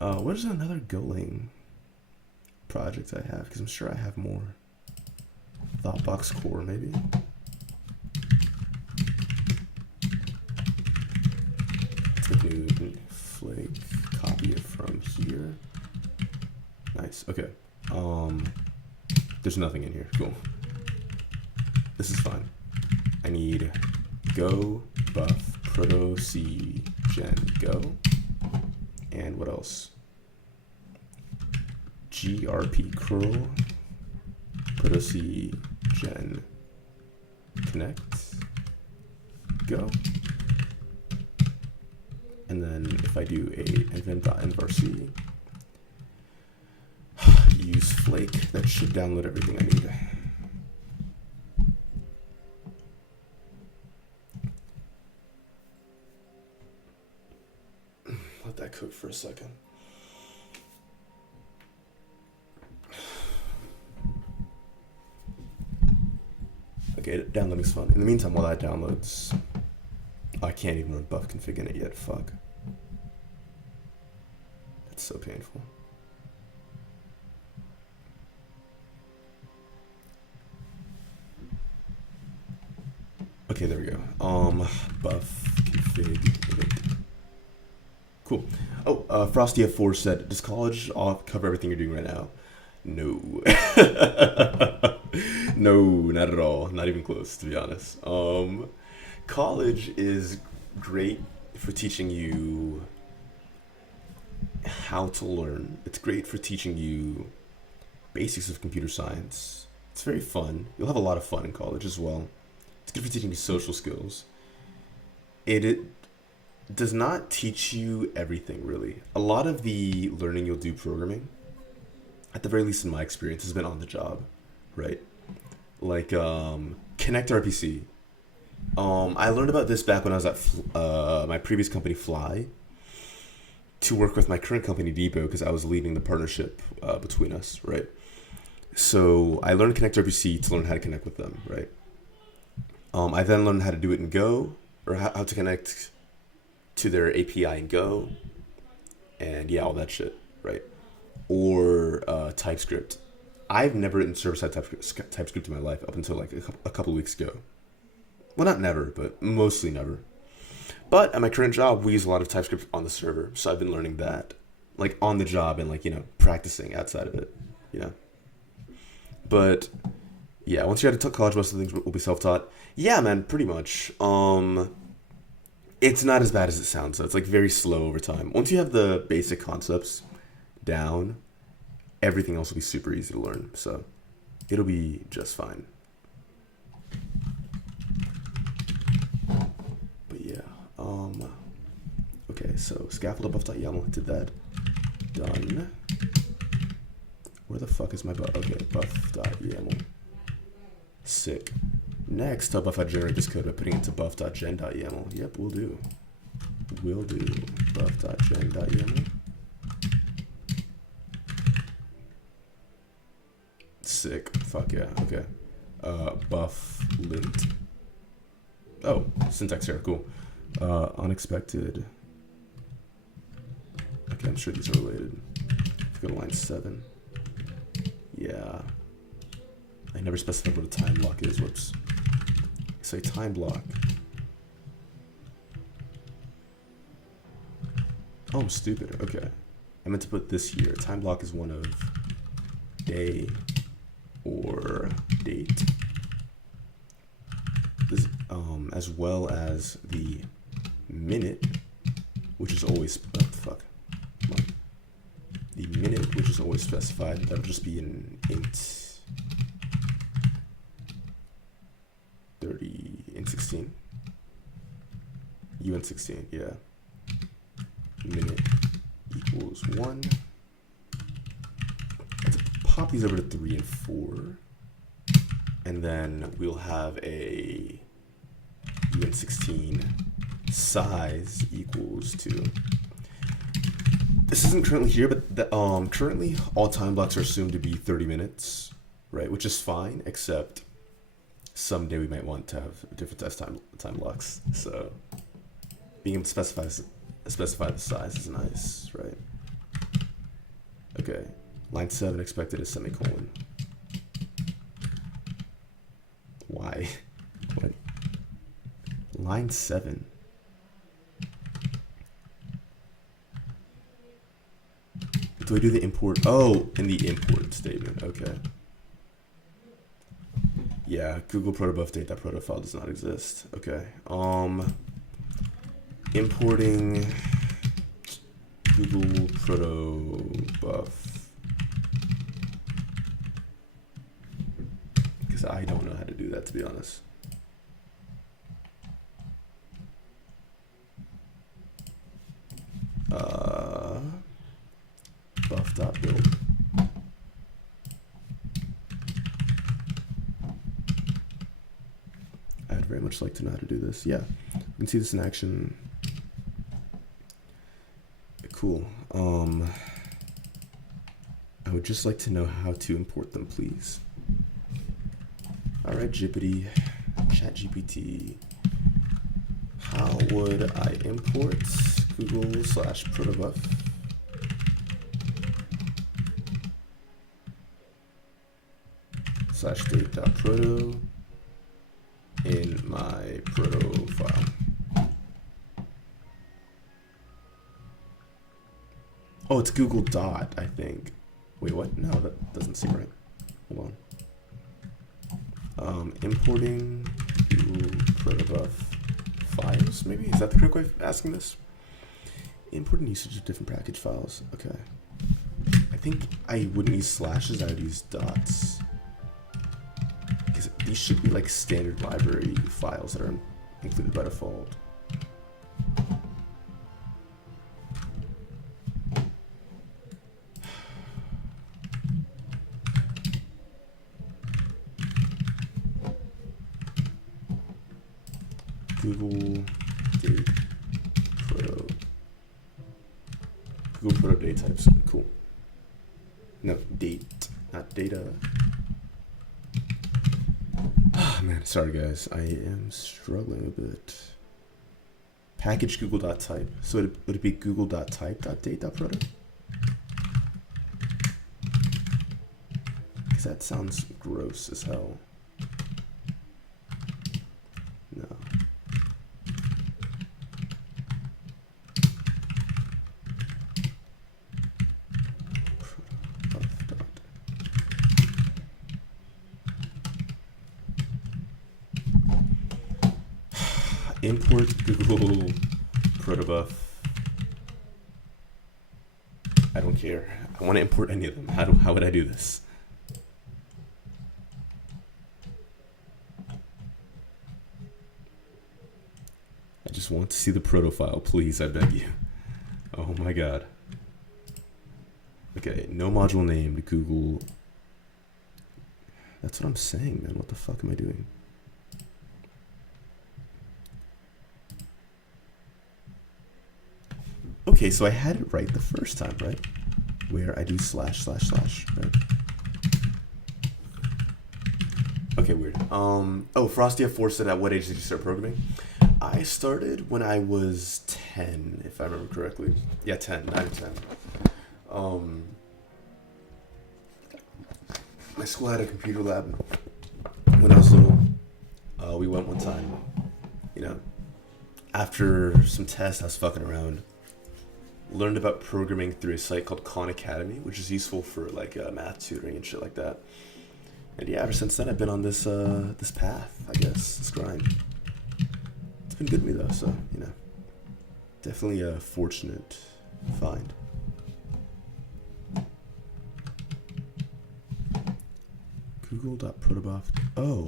What is another golang project I have? Because I'm sure I have more. Thoughtbox core maybe. New flake, copy it from here. Nice. Okay. There's nothing in here. Cool. This is fine. I need go buff proto c gen go, and what else? grp curl proto c gen connect go. And then if I do a event.envarc, use flake, that should download everything I need. Let that cook for a second. Okay, downloading's fun. In the meantime, while that downloads, I can't even run buff config in it yet. Fuck. That's so painful. Okay, there we go. Buff config init. Cool. Oh, Frosty F4 said, does college cover everything you're doing right now? No. No, not at all. Not even close, to be honest. College is great for teaching you how to learn. It's great for teaching you basics of computer science. It's very fun. You'll have a lot of fun in college as well. It's good for teaching you social skills. It does not teach you everything, really. A lot of the learning you'll do programming, at the very least in my experience, has been on the job, right? Like connectrpc. I learned about this back when I was at my previous company, Fly, to work with my current company, Depot, because I was leading the partnership between us, right? So I learned connectrpc to learn how to connect with them, right? I then learned how to do it in Go, or how to connect to their API in Go, and yeah, all that shit, right? Or TypeScript. I've never written server-side TypeScript in my life up until like a couple of weeks ago. Well, not never, but mostly never. But at my current job, we use a lot of TypeScript on the server, so I've been learning that, like on the job and like, practicing outside of it, But Yeah, once you get to college, most of the things will be self-taught. Yeah, man, pretty much. It's not as bad as it sounds. So it's like very slow over time. Once you have the basic concepts down, everything else will be super easy to learn. So it'll be just fine. But yeah, okay, so scaffold buff.yaml, did that. Done. Where the fuck is my buff? Okay, buff.yaml. Sick. Next, tell buff how to generate this code by putting it into buff.gen.yaml. Yep, will do. Will do. Buff.gen.yaml. Sick. Fuck yeah. Okay. Buff lint. Oh, syntax error. Cool. Unexpected. Okay, I'm sure these are related. Let's go to line 7. Yeah. I never specified what a time block is. Whoops. Say time block. Oh, I'm stupid. Okay. I meant to put this here. Time block is one of day or date. This, as well as the minute, which is always, oh, fuck. Come on. The minute, which is always specified. That'll just be an int. 30 in 16. UN 16, yeah. Minute equals 1. Let's pop these over to 3 and 4. And then we'll have a UN 16 size equals to. This isn't currently here, but the, currently all time blocks are assumed to be 30 minutes, right? Which is fine, except someday we might want to have different time blocks. So being able to specify the size is nice, right? Okay, line 7 expected is semicolon. Why? What? Line 7. Do I do the import? Oh, in the import statement. Okay. Yeah, Google protobuf date.proto file does not exist. Okay. Importing Google protobuf. Because I don't know how to do that, to be honest. Buff.build. I'd very much like to know how to do this. Yeah, you can see this in action. Cool. I would just like to know how to import them, please. All right, Jippity, ChatGPT. How would I import Google/protobuf? /date.proto in my proto file. Oh, it's Google dot, I think. Wait, what? No, that doesn't seem right. Hold on. Importing Google protobuf files, maybe? Is that the correct way of asking this? Importing usage of different package files. Okay. I think I wouldn't use slashes, I would use dots. Because these should be like standard library files that are included by default. Google date proto. Google proto date types. Cool. No, date, not data. Ah, man, sorry guys. I am struggling a bit. Package Google.type. So would it be Google.type.date.proto? Because that sounds gross as hell. No. Import Google protobuf. I don't care. I want to import any of them. How would I do this? I just want to see the proto file, please, I beg you. Oh my god. Okay, no module named Google. That's what I'm saying, man. What the fuck am I doing? Okay, so I had it right the first time, right? Where I do ///, right? Okay, weird. Oh, Frosty F4 said, at what age did you start programming? I started when I was 10, if I remember correctly. Yeah, 10, 9 or 10. My school had a computer lab when I was little. We went one time, you know, after some tests I was fucking around. Learned about programming through a site called Khan Academy, which is useful for like math tutoring and shit like that. And yeah, ever since then I've been on this this path, I guess, this grind. It's been good to me though, so you know, definitely a fortunate find. Google.protobuf. Oh.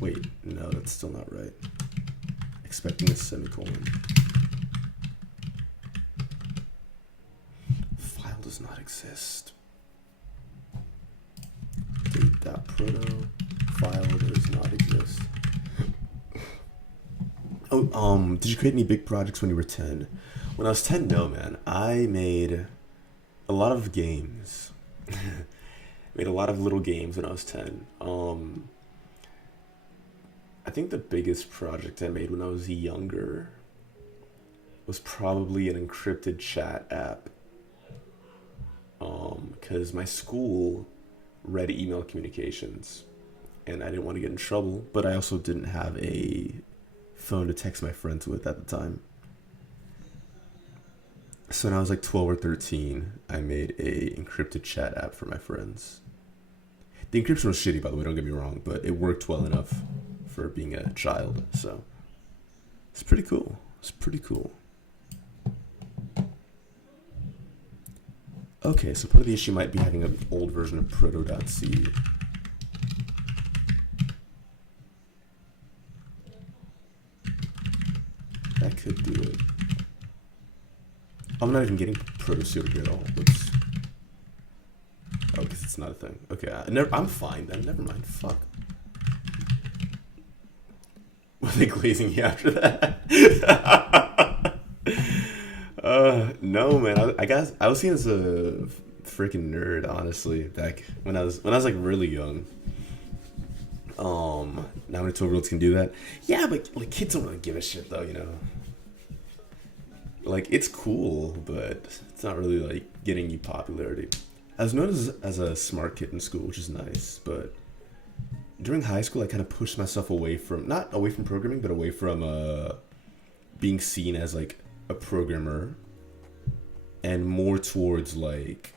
Wait, no, that's still not right. Expecting a semicolon. File does not exist. Date.proto. File does not exist. Oh, did you create any big projects when you were 10? When I was 10, no, man. I made a lot of games. Made a lot of little games when I was 10. I think the biggest project I made when I was younger was probably an encrypted chat app. Because my school read email communications and I didn't want to get in trouble, but I also didn't have a phone to text my friends with at the time. So when I was like 12 or 13, I made a encrypted chat app for my friends. The encryption was shitty, by the way, don't get me wrong, but it worked well enough for being a child, so it's pretty cool. It's pretty cool. Okay, so part of the issue might be having an old version of proto.c. That could do it. I'm not even getting proto-c over here at all. Whoops. Oh, because it's not a thing. Okay, I'm fine then. Never mind. Fuck. Were they glazing you after that? No, man. I guess I was seen as a freaking nerd, honestly. Back when I was like really young. Not many 12-year-olds can do that. Yeah, but like kids don't really give a shit though, you know. Like it's cool, but it's not really like getting you popularity. I was known as a smart kid in school, which is nice, but during high school, I kind of pushed myself away from, not away from programming, but away from being seen as like a programmer and more towards like,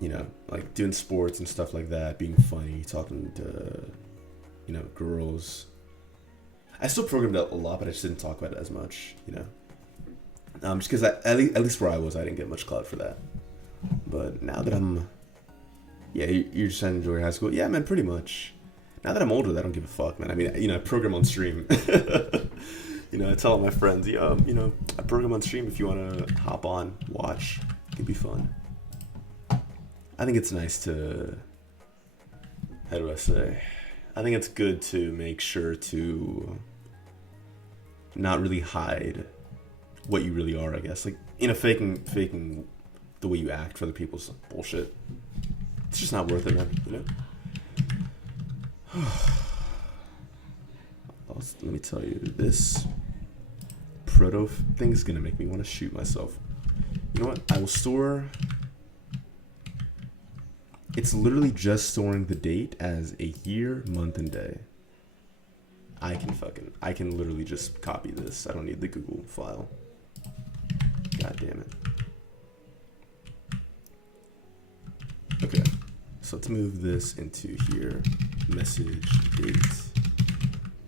you know, like doing sports and stuff like that, being funny, talking to, you know, girls. I still programmed a lot, but I just didn't talk about it as much, you know. Just because at least where I was, I didn't get much clout for that. But now that I'm, yeah, you're just trying to enjoy high school. Yeah, man, pretty much. Now that I'm older, I don't give a fuck, man. I mean, you know, I program on stream. You know, I tell all my friends, yo, you know, I program on stream if you want to hop on, watch. It could be fun. I think it's nice to, how do I say? I think it's good to make sure to not really hide what you really are, I guess. Like, you know, faking the way you act for other people's bullshit. It's just not worth it, man, you know? Let me tell you, this proto thing is gonna make me want to shoot myself. You know what? I will store. It's literally just storing the date as a year, month, and day. I can literally just copy this. I don't need the Google file. God damn it. Okay, so let's move this into here. message date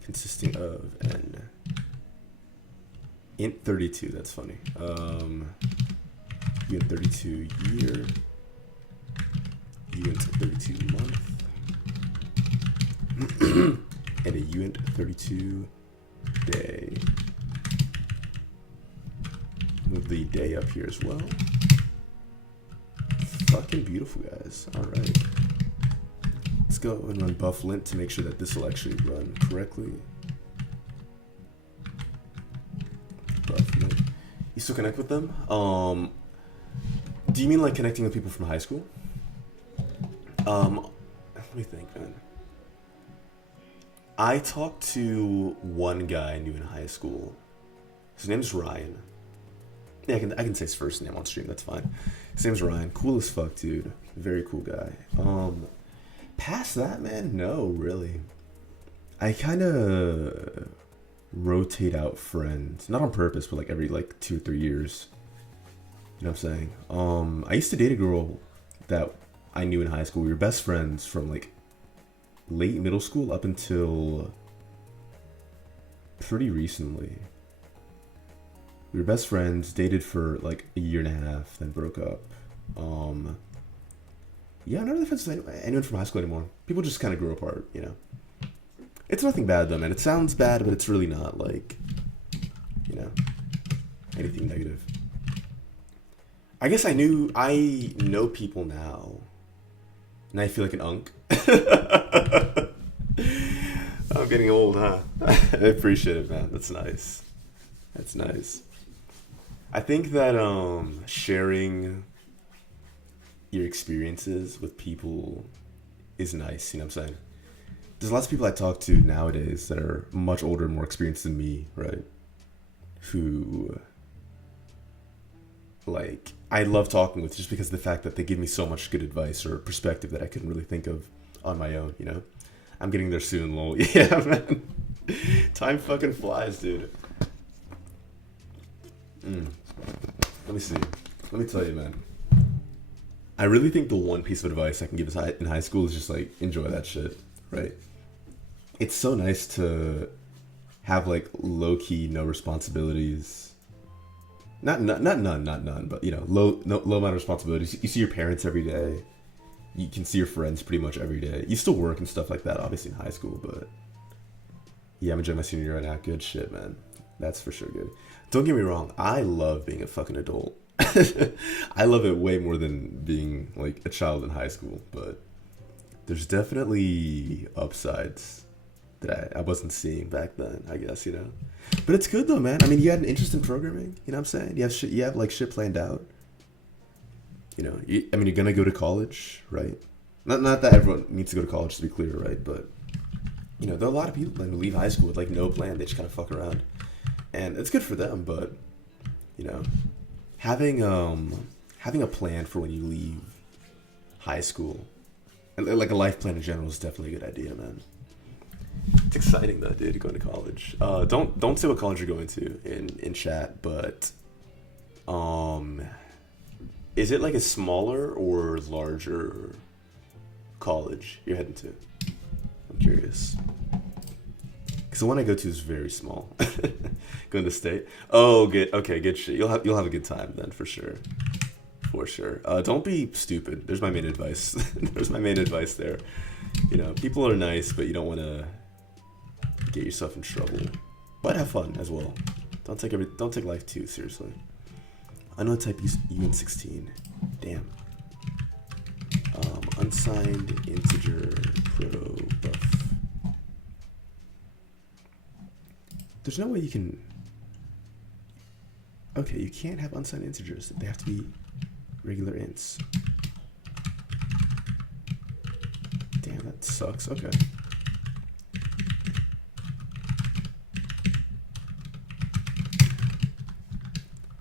consisting of an int 32. That's funny. Uint 32 year, uint 32 month, and a uint 32 day. Move the day up here as well. Fucking beautiful, guys. All right. Let's go and run bufflint to make sure that this will actually run correctly. Bufflint. You still connect with them? Do you mean like connecting with people from high school? Let me think, man. I talked to one guy I knew in high school. His name's Ryan. Yeah, I can say his first name on stream. That's fine. His name's Ryan. Cool as fuck, dude. Very cool guy. Past that, man, no, really. I kind of rotate out friends, not on purpose, but like every 2 or 3 years. You know what I'm saying? I used to date a girl that I knew in high school. We were best friends from like late middle school up until pretty recently. We were best friends, dated for like a year and a half, then broke up. Yeah, I'm not really friends with anyone from high school anymore. People just kind of grew apart, you know. It's nothing bad though, man. It sounds bad, but it's really not like, you know, anything negative. I guess I know people now, and I feel like an unk. I'm getting old, huh? I appreciate it, man. That's nice. That's nice. I think that sharing your experiences with people is nice, you know what I'm saying? There's lots of people I talk to nowadays that are much older and more experienced than me, right? Who, like, I love talking with just because of the fact that they give me so much good advice or perspective that I couldn't really think of on my own, you know? I'm getting there soon, lol. Yeah, man. Time fucking flies, dude. Let me see. Let me tell you, man. I really think the one piece of advice I can give in high school is just like enjoy that shit, right? It's so nice to have like low key, no responsibilities. Not none, but you know, low amount of responsibilities. You see your parents every day. You can see your friends pretty much every day. You still work and stuff like that, obviously in high school, but yeah, I'm enjoying my senior year right now. Good shit, man. That's for sure good. Don't get me wrong, I love being a fucking adult. I love it way more than being like a child in high school, but there's definitely upsides that I wasn't seeing back then, I guess, you know. But it's good though, man. I mean, you had an interest in programming, you know what I'm saying? You have like shit planned out. You know, I mean, you're gonna go to college, right? Not that everyone needs to go to college, to be clear, right? But you know, there are a lot of people that leave high school with like no plan. They just kind of fuck around, and it's good for them. But you know, having a plan for when you leave high school, and like a life plan in general, is definitely a good idea, man. It's exciting though, dude, going to college. Don't say what college you're going to in chat, but is it like a smaller or larger college you're heading to? I'm curious. Because the one I go to is very small. Going to state. Oh, good. Okay, good shit. You'll have a good time then, for sure. For sure. Don't be stupid. There's my main advice. There's my main advice there. You know, people are nice, but you don't want to get yourself in trouble. But have fun as well. Don't take life too seriously. Unknown type uint 16. Damn. Unsigned integer pro buff. There's no way you can. Okay, you can't have unsigned integers. They have to be regular ints. Damn, that sucks. Okay.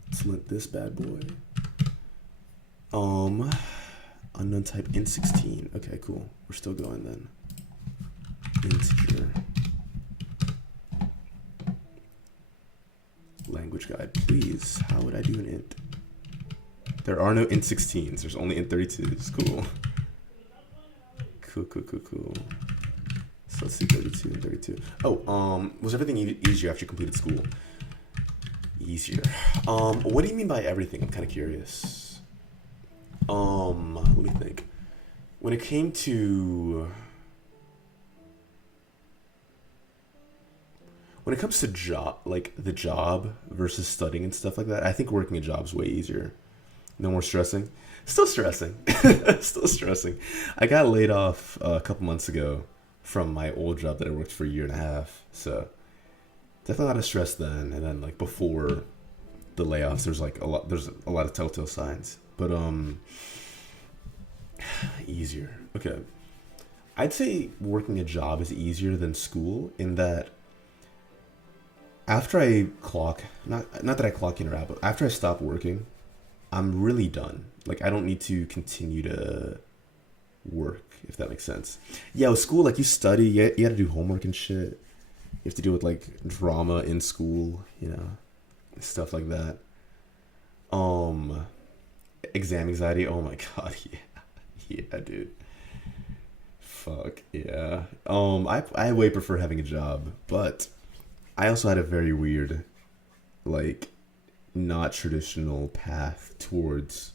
Let's lint this bad boy. Unknown type int 16. Okay, cool. We're still going then. Integer. Language guide, please. How would I do an int? There are no int 16s. There's only int 32s. Cool. Cool. let's see, 32 and 32. Oh, was everything easier after you completed school? Easier. What do you mean by everything? I'm kind of curious. Let me think. When it came to... When it comes to job, like the job versus studying and stuff like that, I think working a job's way easier. No more stressing. Still stressing. Still stressing. I got laid off a couple months ago from my old job that I worked for a year and a half. So definitely a lot of stress then. And then like before the layoffs, there's a lot of telltale signs. But easier. Okay. I'd say working a job is easier than school in that after I clock, not that I clock in or out, but after I stop working, I'm really done. Like, I don't need to continue to work, if that makes sense. Yeah, with school, like, you study, you had to do homework and shit. You have to deal with, like, drama in school, you know, stuff like that. Exam anxiety, oh my god, yeah. Yeah, dude. Fuck, yeah. I way prefer having a job, but I also had a very weird, like, not traditional path towards,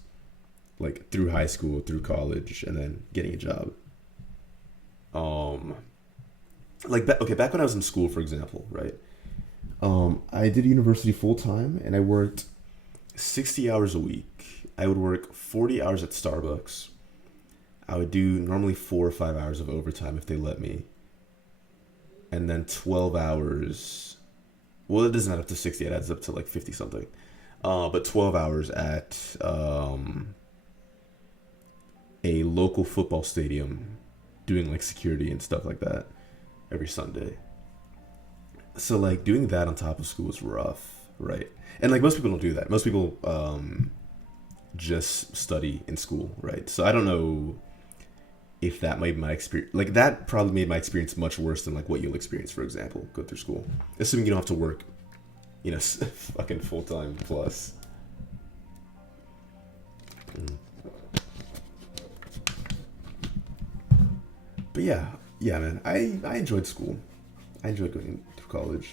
like, through high school, through college, and then getting a job. Like, back when I was in school, for example, right? I did university full time, and I worked 60 hours a week. I would work 40 hours at Starbucks. I would do normally 4 or 5 hours of overtime if they let me. And then 12 hours. Well, it doesn't add up to 60. It adds up to like 50 something. But 12 hours at a local football stadium doing like security and stuff like that every Sunday. So like doing that on top of school is rough, right? And like most people don't do that. Most people just study in school, right? So I don't know if that made my experience, like that probably made my experience much worse than like what you'll experience, for example, go through school. Assuming you don't have to work, you know, fucking full time plus. But yeah, man, I enjoyed school. I enjoyed going to college.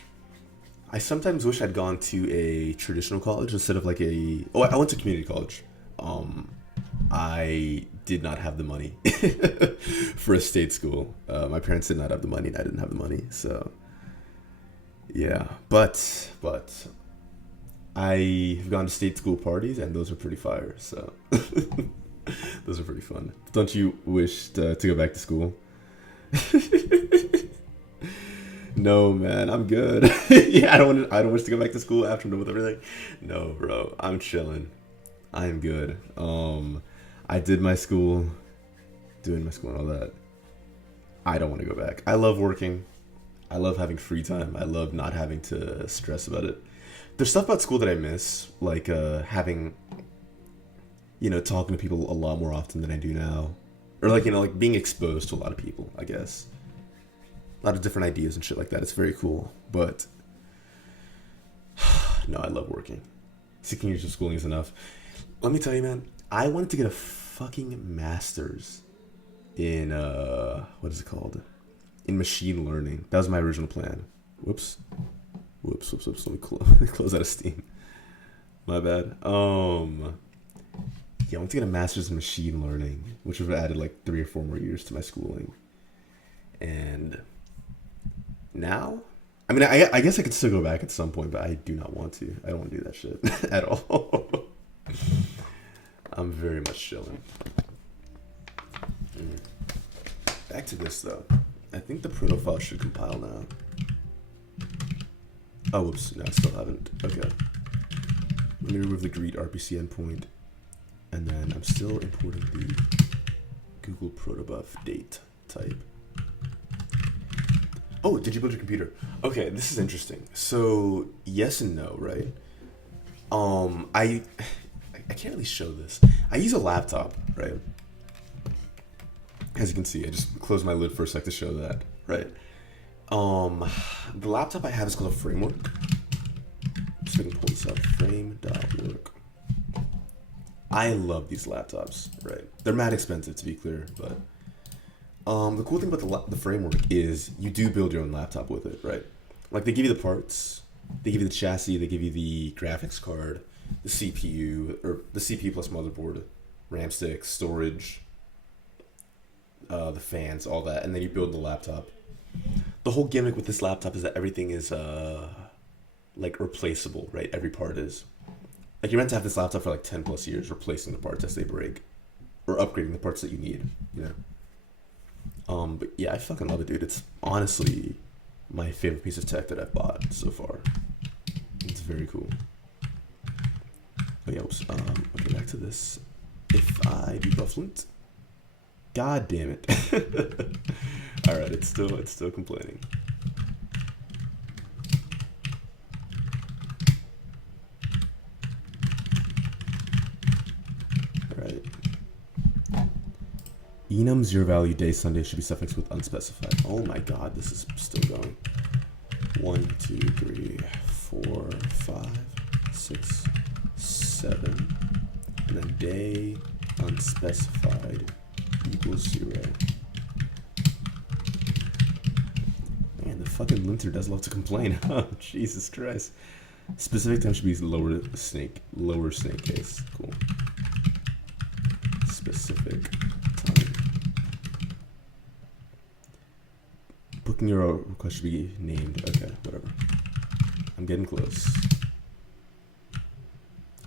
I sometimes wish I'd gone to a traditional college instead of like I went to community college. I did not have the money for a state school. My parents did not have the money, and I didn't have the money. So, yeah. But I've gone to state school parties, and those are pretty fire. So, those are pretty fun. Don't you wish to go back to school? No, man, I'm good. Yeah, I don't wish to go back to school after I'm done with everything. No, bro, I'm chilling. I'm good. I did my school, doing my school and all that. I don't want to go back. I love working. I love having free time. I love not having to stress about it. There's stuff about school that I miss, like having, you know, talking to people a lot more often than I do now. Or like, you know, like being exposed to a lot of people, I guess. A lot of different ideas and shit like that. It's very cool. But, no, I love working. 16 years of schooling is enough. Let me tell you, man, I wanted to get a fucking master's in, what is it called? In machine learning. That was my original plan. Whoops. Let me close out of Steam. My bad. Yeah, I want to get a master's in machine learning, which would have added like 3 or 4 more years to my schooling. And now, I mean, I guess I could still go back at some point, but I do not want to. I don't want to do that shit at all. I'm very much chilling. Back to this though. I think the proto file should compile now. Oh, whoops. No, I still haven't. Okay. Let me remove the greet RPC endpoint. And then I'm still importing the Google protobuf date type. Oh, did you build your computer? Okay, this is interesting. So, yes and no, right? I can't really show this. I use a laptop, right? As you can see, I just closed my lid for a sec to show that, right? The laptop I have is called a Framework. So I can pull this up, frame.work. I love these laptops, right? They're mad expensive, to be clear, but The cool thing about the framework is you do build your own laptop with it, right? Like they give you the parts, they give you the chassis, they give you the graphics card, the CPU or the CPU plus motherboard, RAM sticks, storage, the fans, all that, and then you build the laptop. The whole gimmick with this laptop is that everything is like replaceable, right? Every part is. Like you're meant to have this laptop for like 10 plus years, replacing the parts as they break, or upgrading the parts that you need, you know. But yeah, I fucking love it, dude. It's honestly my favorite piece of tech that I've bought so far. It's very cool. Oh yeah, oops. Okay, back to this. If I debuff lint, god damn it. All right, it's still complaining. All right. Enum zero value day Sunday should be suffixed with unspecified. Oh my god, this is still going. 1, 2, 3, 4, 5, 6, 7, and then day unspecified equals 0. Man, the fucking linter does love to complain. Oh, Jesus Christ. Specific time should be lower snake case. Cool. Specific time. Booking your request should be named. Okay, whatever. I'm getting close.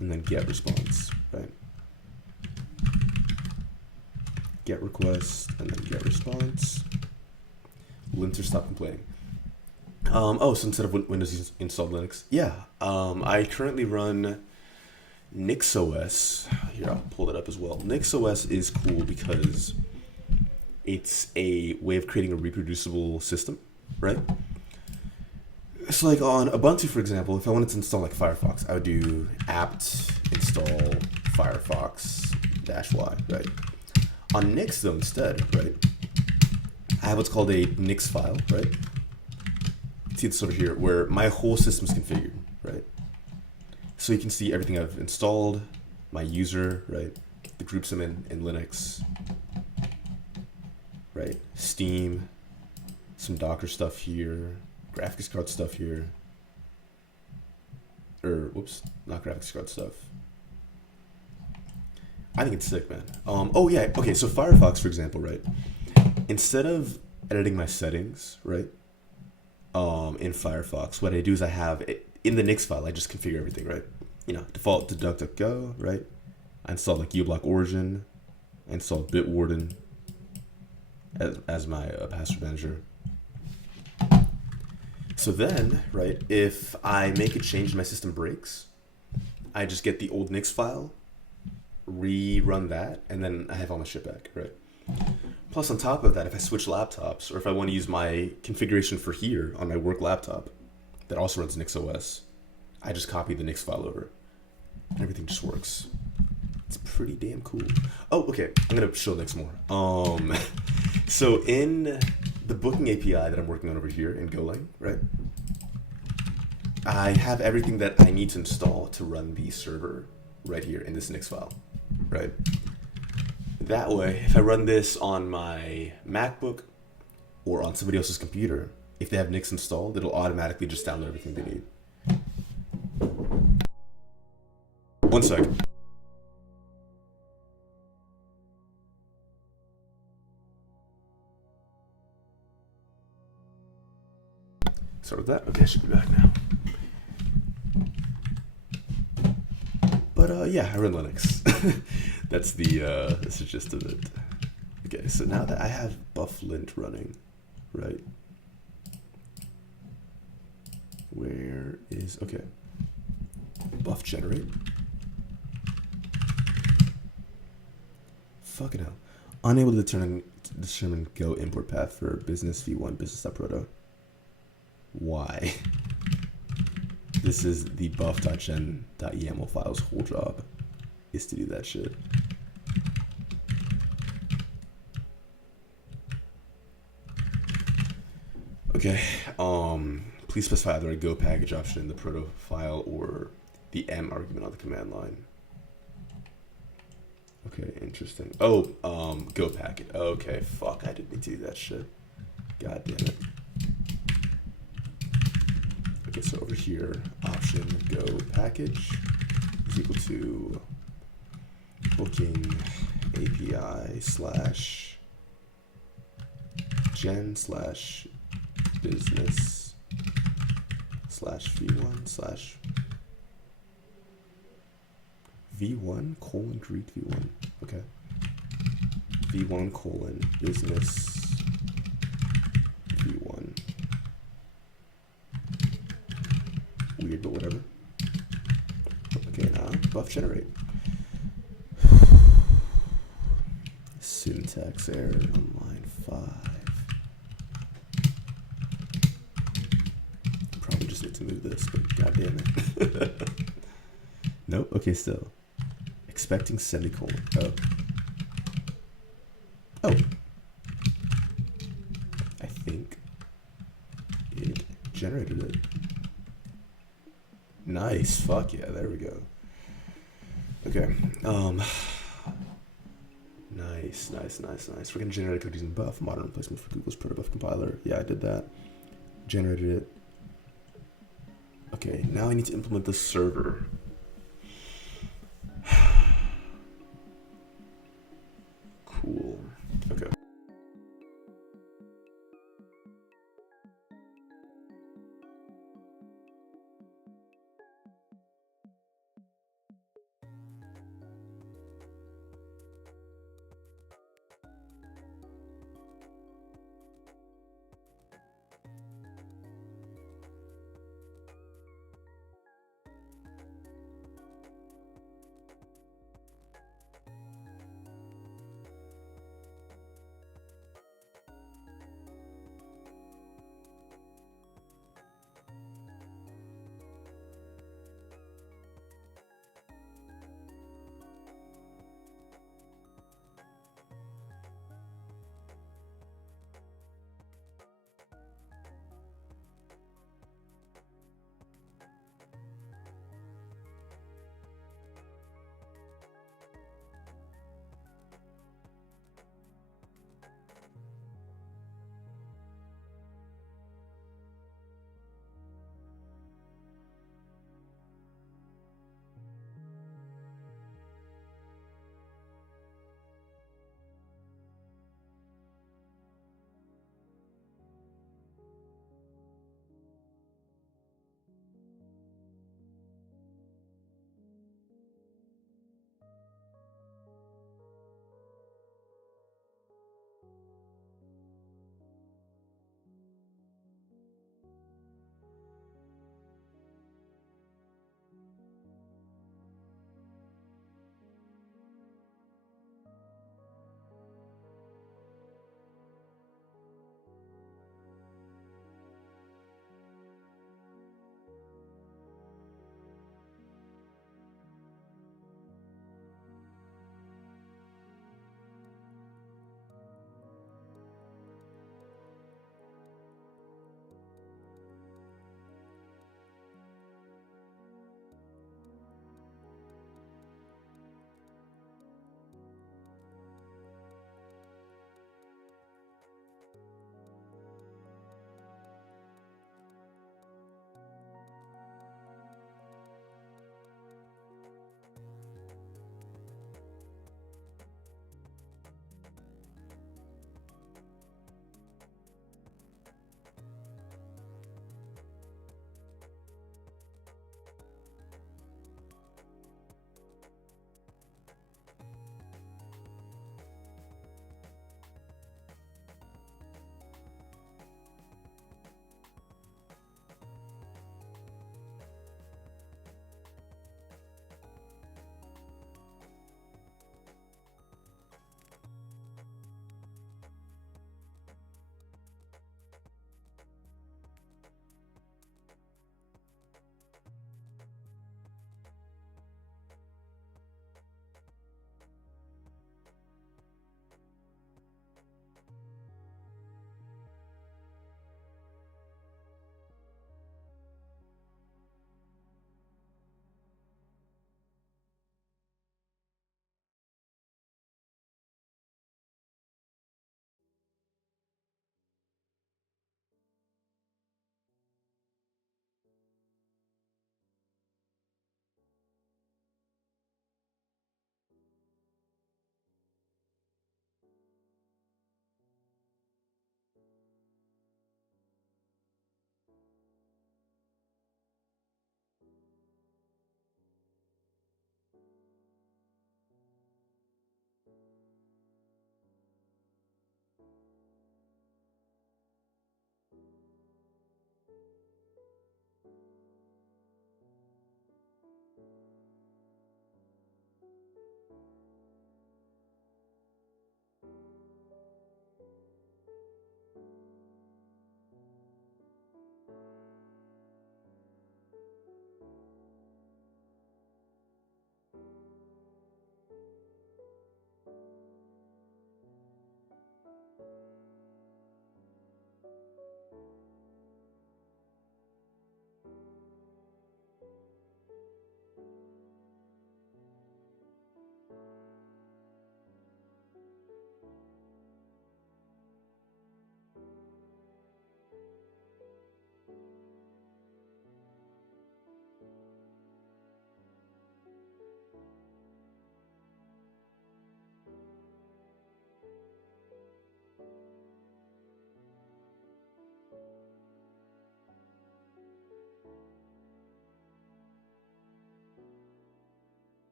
And then get response, right? Get request and then get response. Linter stop complaining. Oh, so instead of Windows installed Linux, yeah. I currently run NixOS. Here, I'll pull that up as well. NixOS is cool because it's a way of creating a reproducible system, right? So like on Ubuntu, for example, if I wanted to install like Firefox, I would do apt install Firefox -y, right? On Nix though, instead, right, I have what's called a Nix file, right? See this over here, where my whole system's configured, right? So you can see everything I've installed, my user, right? The groups I'm in Linux, right? Steam, some Docker stuff here, graphics card stuff here, or whoops, not graphics card stuff. I think it's sick, man. Oh yeah, okay, so Firefox, for example, right? Instead of editing my settings, right? In Firefox, what I do is I have it in the Nix file. I just configure everything, right? You know, default to DuckDuckGo, right? I install like uBlock Origin. I install Bitwarden as my password manager. So then, right, if I make a change and my system breaks, I just get the old Nix file, rerun that, and then I have all my shit back, right? Plus, on top of that, if I switch laptops, or if I want to use my configuration for here on my work laptop that also runs NixOS, I just copy the Nix file over. Everything just works. It's pretty damn cool. Oh, okay. I'm gonna show Nix more. So in the booking API that I'm working on over here in Golang, right? I have everything that I need to install to run the server right here in this Nix file, right? That way, if I run this on my MacBook or on somebody else's computer, if they have Nix installed, it'll automatically just download everything they need. 1 second. Start with that. Okay, I should be back now. But yeah, I run Linux. That's the gist of it. Okay, so now that I have bufflint running, right? Where is, okay. Buff generate. Fucking hell. Unable to determine Go import path for business v1 business.proto. Why? This is the buff.gen.yaml file's whole job, is to do that shit. Okay, please specify either a Go package option in the proto file or the M argument on the command line. Okay, interesting. Oh, go packet. Okay, fuck, I didn't need to do that shit. God damn it. Okay, so over here, option go package is equal to booking API slash gen slash business slash v1 slash v1 colon Greek v1. Okay. v1 colon business v1. Weird, but whatever. Okay, now buff generate. Syntax error on line 5. Probably just need to move this, but god damn it. Nope, okay, still. Expecting semicolon. Oh. Oh. I think it generated it. Nice. Fuck yeah, there we go. Okay. Nice. We're gonna generate code using buff, modern replacement for Google's protobuf compiler. Yeah, I did that. Generated it. Okay, now I need to implement the server. Cool. Okay.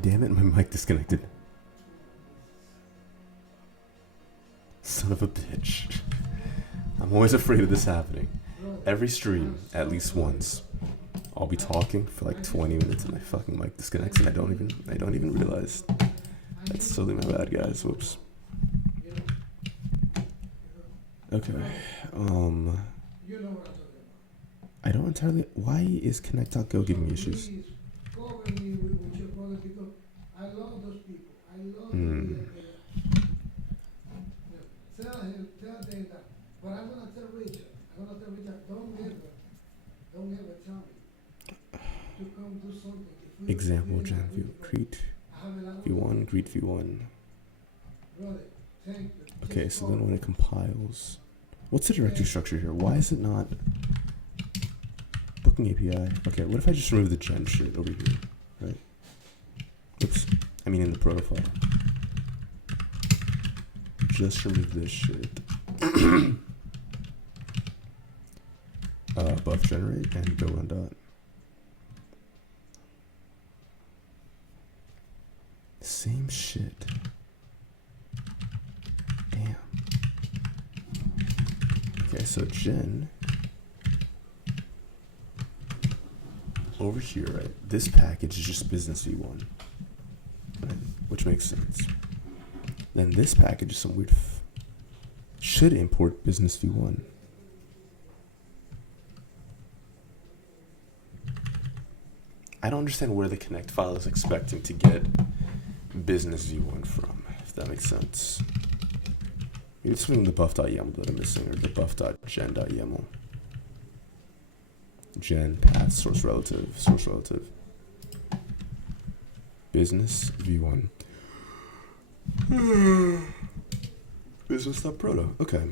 God damn it, my mic disconnected. Son of a bitch. I'm always afraid of this happening. Every stream, at least once, I'll be talking for like 20 minutes and my fucking mic disconnects and I don't even realize. That's totally my bad, guys. Whoops. Okay. I don't entirely. Why is Connect.go giving me issues? But I'm gonna tell Richard. Don't ever tell me to come do something. Example, Gen Greet v1, Greet v1. Brother, thank you. Okay, so then when it compiles, what's the directory structure here? Why is it not booking API? Okay, what if I just remove the gen shit over here, right? Oops, I mean in the profile. Just remove this shit. Buff generate and go run dot. Same shit. Damn. Okay, so gen over here, right? This package is just business v1, right? Which makes sense. Then this package is some weird should import business v1. I don't understand where the connect file is expecting to get business v1 from, if that makes sense. Maybe it's something in the buff.yaml that I'm missing, or the buff.gen.yaml. Gen, path, source relative. Business v1. Business.proto, okay.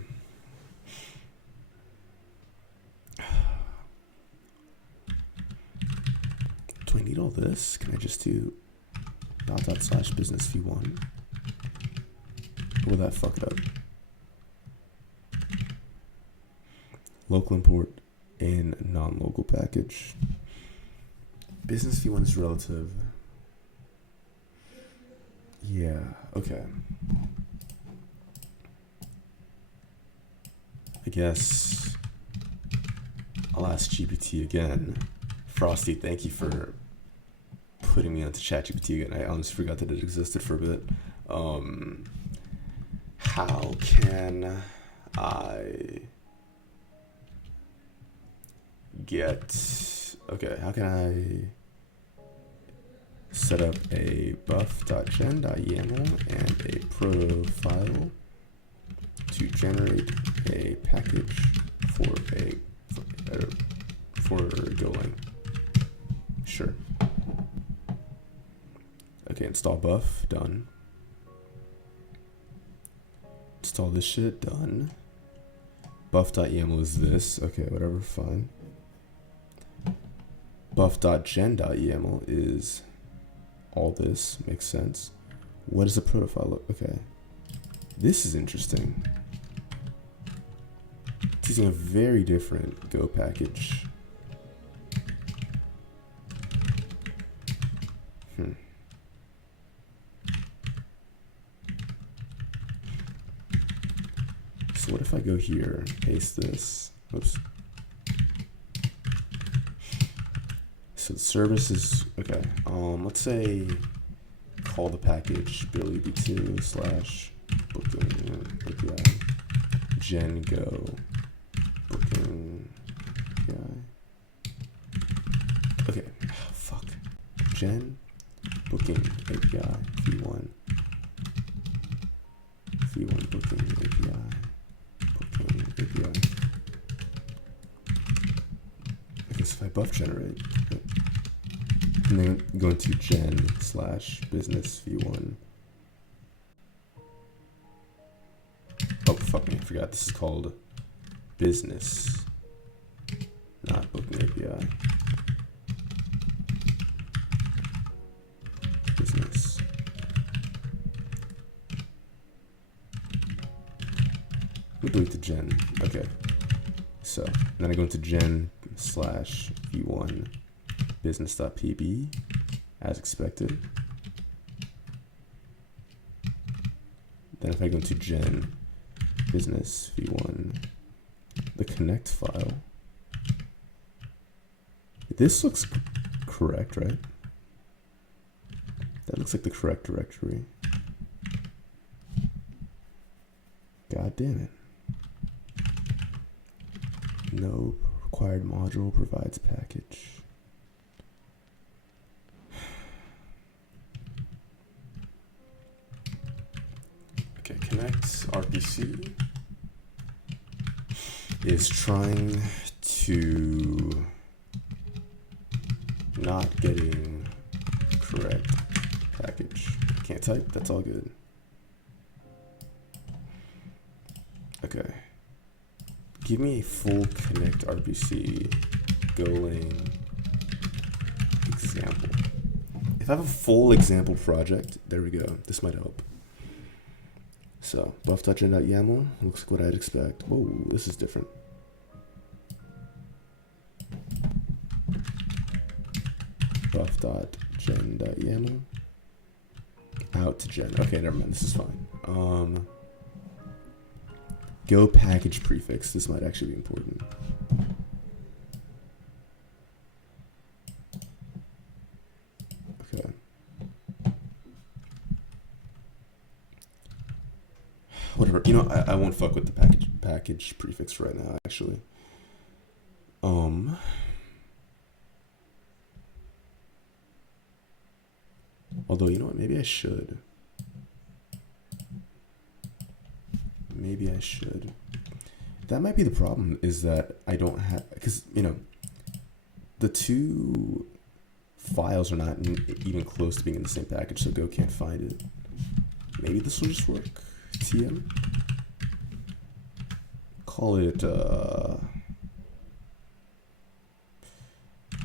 Do I need all this? Can I just do dot// business v1? Or will that fuck it up? Local import in non-local package. Business v1 is relative. Yeah, okay. I guess I'll ask GPT again. Frosty, thank you for putting me onto ChatGPT again. I honestly forgot that it existed for a bit. How can I how can I set up a buff.gen.yaml and a profile to generate a package for golang? Sure. Okay, install buff, done. Install this shit, done. Buff.yaml is this, okay, whatever, fine. Buff.gen.yaml is all this, makes sense. What does the profile look? Okay, this is interesting. It's using a very different Go package. So what if I go here, paste this, oops. So the service is, okay, let's say call the package billyb2/booking API gen go booking API. Okay, fuck. Gen booking API v1 booking API. I guess if I buff generate, and then go into gen/business v1. Oh fuck me, I forgot this is called business, not booking API. Business. We'll delete the gen. Okay. So then I go into gen/v1 business.pb as expected. And if I go into gen business v1, the connect file, this looks correct, right? That looks like the correct directory. God damn it. No required module provides package. Okay, connect RPC is trying to not getting correct package. Can't type, that's all good. Okay. Give me a full connect RPC golang example. If I have a full example project, there we go. This might help. So buff.gen.yaml looks like what I'd expect. Whoa, this is different. Buff.gen.yaml out to gen. Okay, never mind. This is fine. Go package prefix. This might actually be important. Okay. Whatever. You know, I won't fuck with the package prefix right now, actually. Although, you know what? Maybe I should. Maybe I should. That might be the problem, is that I don't have, because, you know, the two files are not even close to being in the same package, so Go can't find it. Maybe this will just work. TM. Call it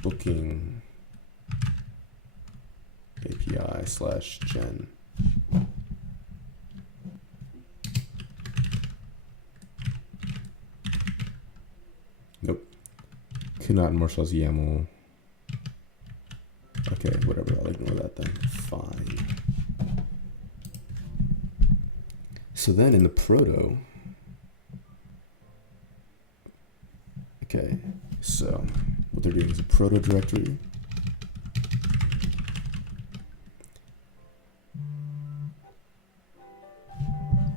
booking API/gen. Nope. Could not Marshall's YAML. Okay, whatever. I'll ignore that then. Fine. So then in the proto, okay, so what they're doing is a proto directory.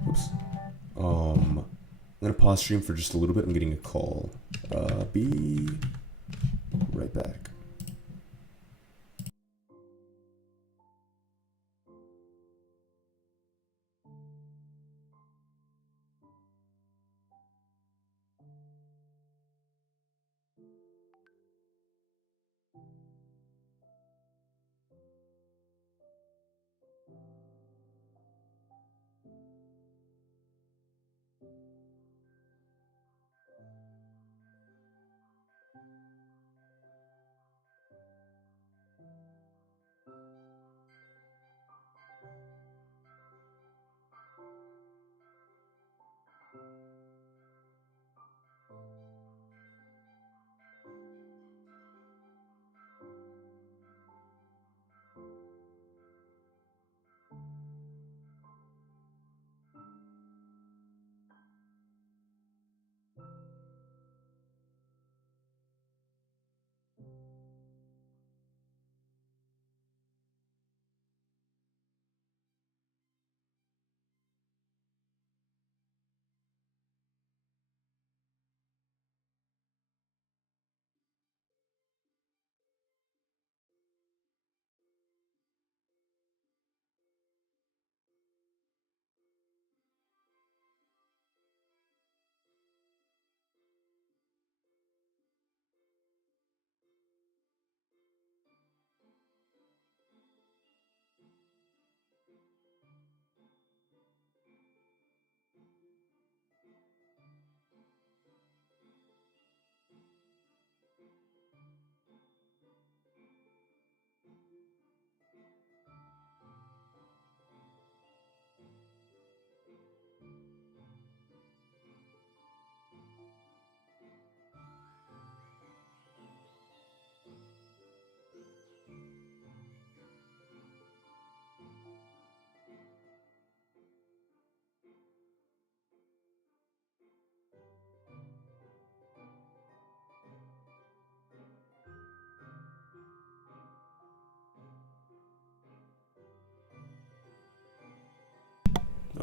Oops. I'm gonna pause stream for just a little bit. I'm getting a call. Be right back.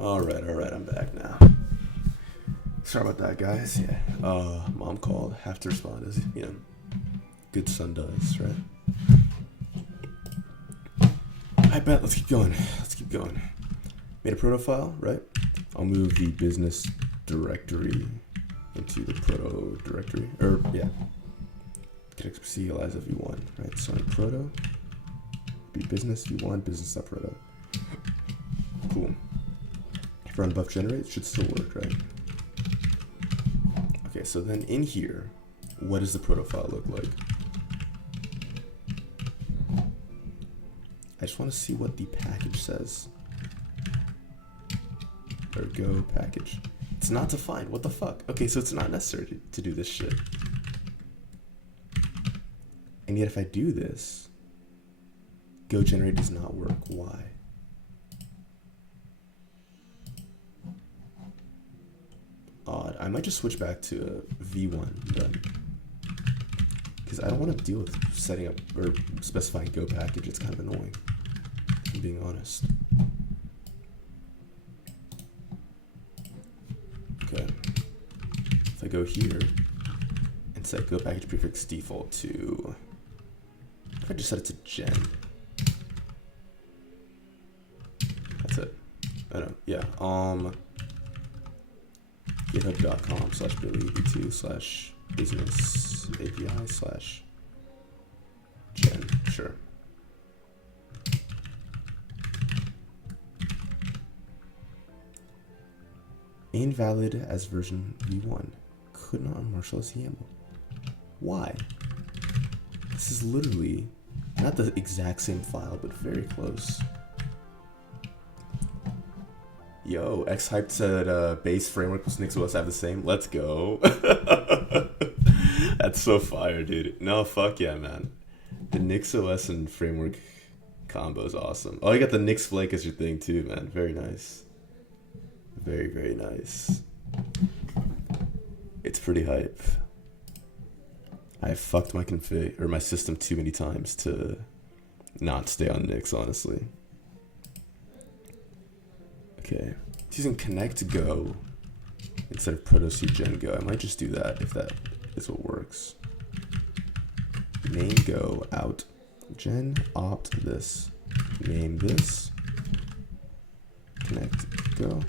Alright, I'm back now. Sorry about that, guys. Yeah. Mom called. Have to respond as, good son does, right? I bet. Let's keep going. Made a proto file, right? I'll move the business directory into the proto directory. connectrpc Eliza v1, right? So in proto, be business v1, business.proto. Cool. If run buff generate, it should still work, right? Okay, so then in here, what does the proto file look like? I just want to see what the package says. Or go package. It's not defined. What the fuck? Okay, so it's not necessary to do this shit. And yet if I do this, go generate does not work. Why? Odd. I might just switch back to v1 then. Because I don't want to deal with setting up or specifying go package. It's kind of annoying, if I'm being honest. Okay. If I go here and set go package prefix default to, if I just set it to gen, that's it. I don't know. Yeah. github.com/billyb2/business API/gen. Sure. Invalid as version v1. Could not unmarshal as YAML. Why? This is literally not the exact same file, but very close. Yo, X hyped said base framework plus NixOS have the same. Let's go. That's so fire, dude. No, fuck yeah, man. The NixOS and framework combo is awesome. Oh, you got the Nix Flake as your thing too, man. Very nice. Very, very nice. It's pretty hype. I fucked my config or my system too many times to not stay on Nix, honestly. Okay, it's using connect go instead of proto c gen go. I might just do that if that is what works. Name go out gen opt this, name this, connect go.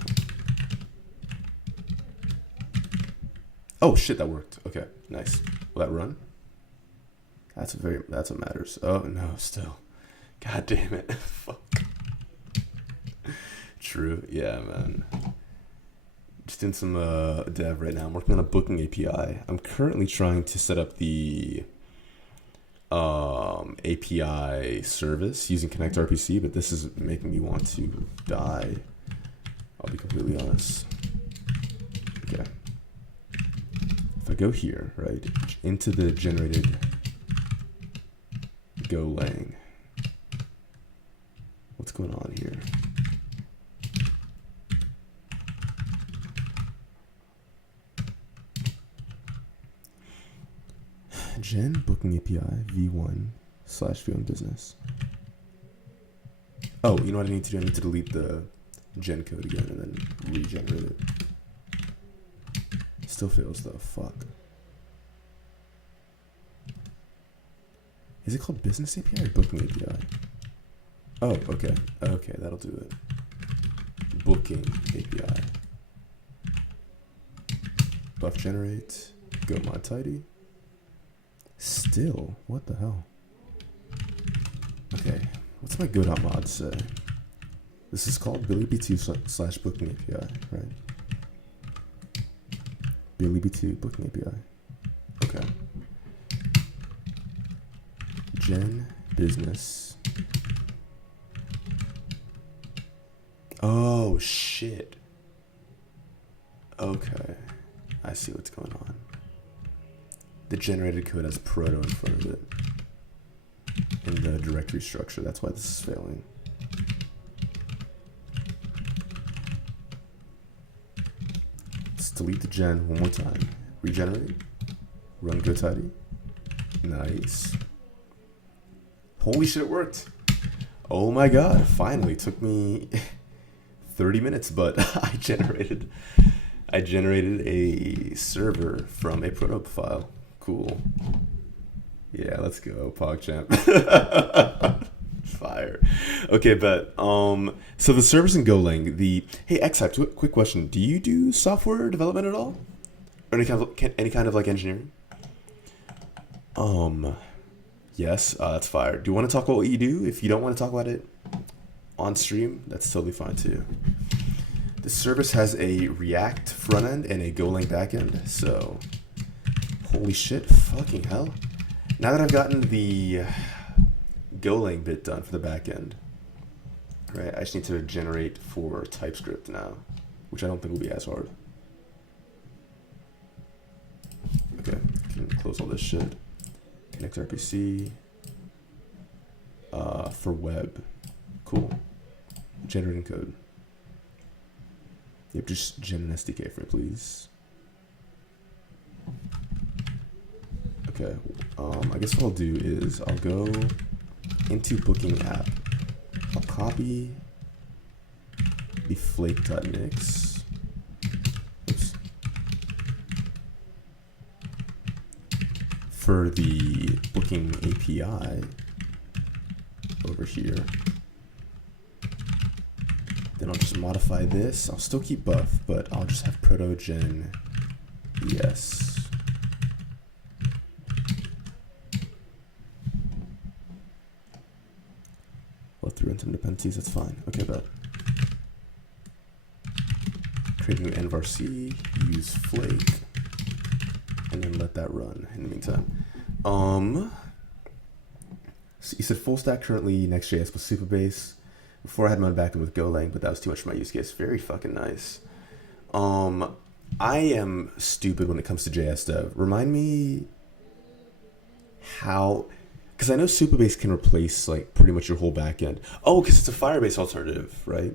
Oh shit, that worked. Okay, nice. Will that run? That's what matters. Oh no, still. God damn it. Fuck. True. Yeah, man. Just in some dev right now. I'm working on a booking API. I'm currently trying to set up the API service using connectrpc, but this is making me want to die. I'll be completely honest. Okay. If I go here, right, into the generated golang, what's going on here? Gen booking API v1/v1 business. Oh, you know what I need to do? I need to delete the gen code again and then regenerate it. Still fails though. Fuck. Is it called business API or booking API? Oh, okay. Okay, that'll do it. Booking API. Buff generate. Go mod tidy. Still, what the hell? Okay, what's my go.mod say? This is called billyb2/booking API, right? billyb2 booking API. Okay. Gen business. Oh shit. Okay, I see what's going on. The generated code has proto in front of it in the directory structure. That's why this is failing. Let's delete the gen one more time. Regenerate. Run go tidy. Nice. Holy shit, it worked. Oh my god, finally. Took me 30 minutes, but I generated a server from a proto file. Cool. Yeah, let's go, PogChamp. Fire. Okay, but so the servers in Golang, hey Xhype, quick question: do you do software development at all, or any kind of like engineering? Yes, that's fire. Do you want to talk about what you do? If you don't want to talk about it on stream, that's totally fine too. The service has a React front end and a Golang back end, so holy shit, fucking hell. Now that I've gotten the Golang bit done for the back end, right, I just need to generate for TypeScript now, which I don't think will be as hard. Okay, can close all this shit. connectrpc for web. Cool. Generating code. Yep, just gen an SDK for me, please. Okay, I guess what I'll do is I'll go into booking app. I'll copy the flake.mix. Oops. For the booking API over here. Then I'll just modify this. I'll still keep buff, but I'll just have protogen yes. Let through some dependencies, that's fine. Okay, but create a new envarc, use flake, and then let that run in the meantime. So you said full stack currently Next.js with Supabase. Before I had my own backend with Golang, but that was too much for my use case. Very fucking nice. I am stupid when it comes to JS dev. Remind me how, because I know Supabase can replace like pretty much your whole backend. Oh, because it's a Firebase alternative, right?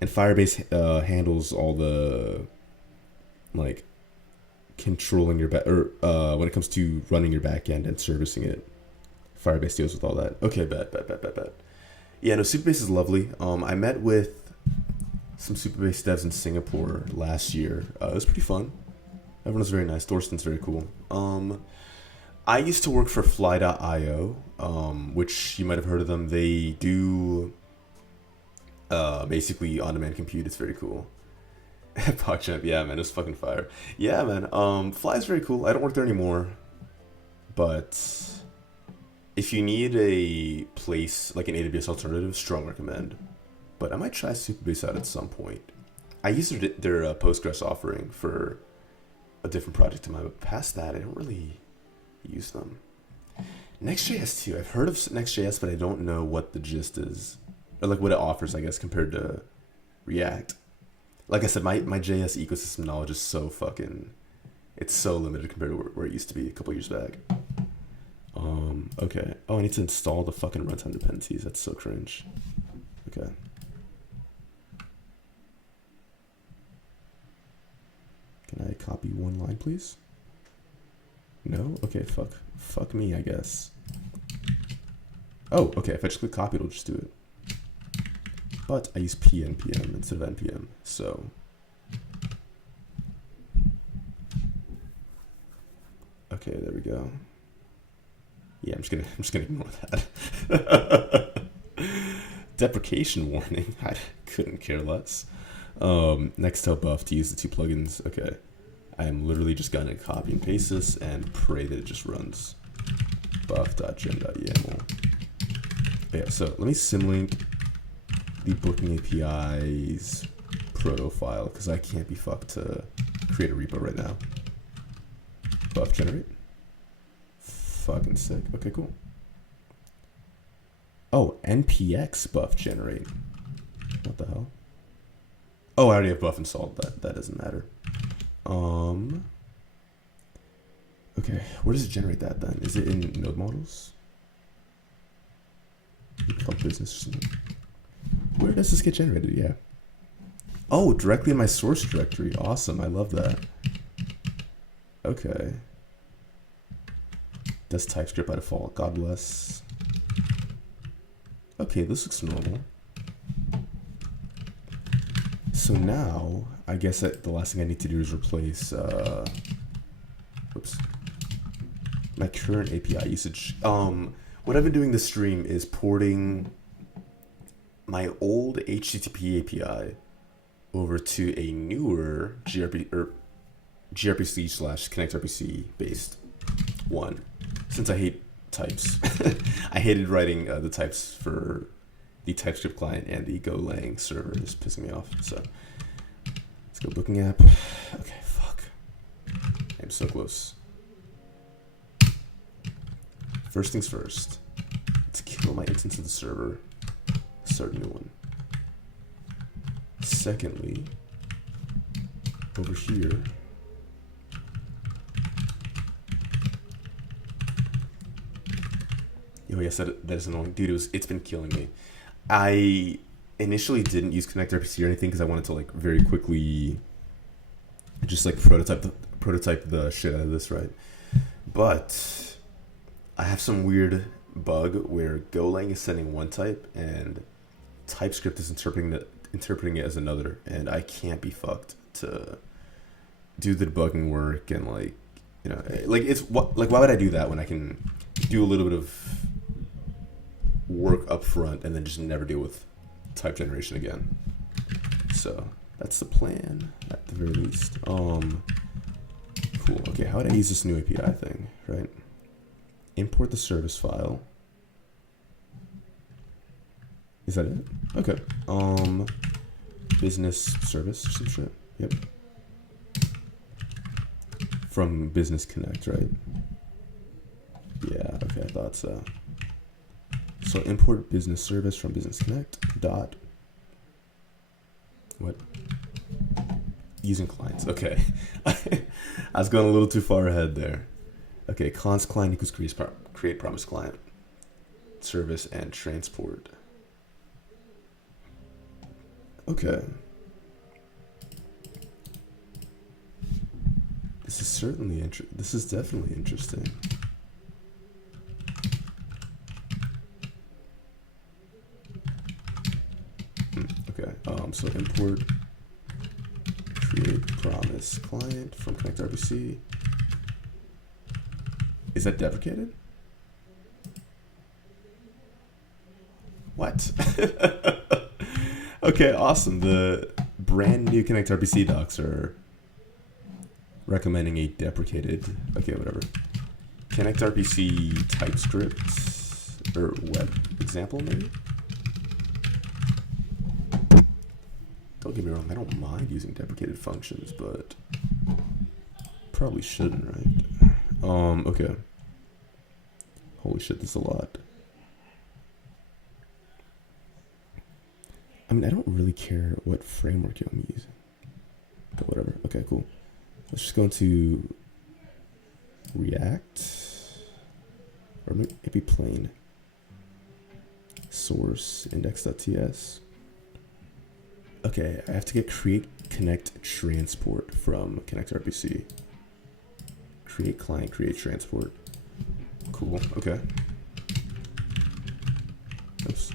And Firebase handles all the like controlling your when it comes to running your backend and servicing it. Firebase deals with all that. Okay, bet. Yeah, no, Supabase is lovely. I met with some Supabase devs in Singapore last year. It was pretty fun. Everyone was very nice. Thorsten's very cool. I used to work for Fly.io, which you might have heard of them. They do basically on-demand compute. It's very cool. PogChamp, yeah, man, it's fucking fire. Yeah, man, Fly's very cool. I don't work there anymore, but if you need a place like an AWS alternative, strong recommend. But I might try Supabase out at some point. I used their Postgres offering for a different project of mine, but past that, I don't really use them. Next.js too. I've heard of Next.js, but I don't know what the gist is, or like what it offers, I guess, compared to React. Like I said, my JS ecosystem knowledge is so fucking, it's so limited compared to where it used to be a couple years back. Okay. Oh, I need to install the fucking runtime dependencies. That's so cringe. Okay. Can I copy one line, please? No? Okay, fuck me, I guess. Oh, okay, if I just click copy, it'll just do it. But I use pnpm instead of npm, so. Okay, there we go. Yeah, I'm just gonna ignore that. Deprecation warning. I couldn't care less. Next tell buff to use the two plugins. Okay. I am literally just gonna copy and paste this and pray that it just runs. buff.gem.yaml. Yeah, so let me symlink the booking API's proto file because I can't be fucked to create a repo right now. Buff generate. Fucking sick. Okay, cool. Oh, npx buff generate. What the hell? Oh, I already have buff installed. That doesn't matter. Okay, where does it generate that then? Is it in node models? Called business or something. Where does this get generated? Yeah. Oh, directly in my source directory. Awesome. I love that. Okay. Does TypeScript by default. God bless. Okay, this looks normal. So now, I guess that the last thing I need to do is replace, my current API usage. What I've been doing this stream is porting my old HTTP API over to a newer gRPC slash connectrpc based one, since I hate types. I hated writing the types for the TypeScript client, and the golang server is pissing me off. So let's go booking app. Okay, fuck. I'm so close. First things first. Let's kill my instance of the server. Start a new one. Secondly, over here, oh yes, that is annoying. Dude, it's been killing me. I initially didn't use connectrpc or anything because I wanted to like very quickly just like prototype the shit out of this, right? But I have some weird bug where golang is sending one type and TypeScript is interpreting it as another, and I can't be fucked to do the debugging work and like, you know, like why would I do that when I can do a little bit of work up front and then just never deal with type generation again? So that's the plan at the very least. Cool. Okay, how would I use this new API thing, right? Import the service file. Is that it? Okay. Business service or some shit. Yep. From Business Connect, right? Yeah, okay, I thought so. So import business service from Business Connect dot what? Using clients. Okay. I was going a little too far ahead there. Okay, const client equals create promise client service and transport. Okay. This is definitely interesting. Okay. So import create promise client from connectrpc. Is that deprecated? What? Okay, awesome. The brand new connectrpc docs are recommending a deprecated, okay, whatever. Connectrpc TypeScript or web example, maybe? Don't get me wrong, I don't mind using deprecated functions, but probably shouldn't, right? Okay. Holy shit, this is a lot. I mean, I don't really care what framework I'm using, but whatever. Okay, cool. Let's just go into React, or maybe plain source index.ts. Okay, I have to get create connect transport from connectrpc. Create client, create transport. Cool, okay. Oops.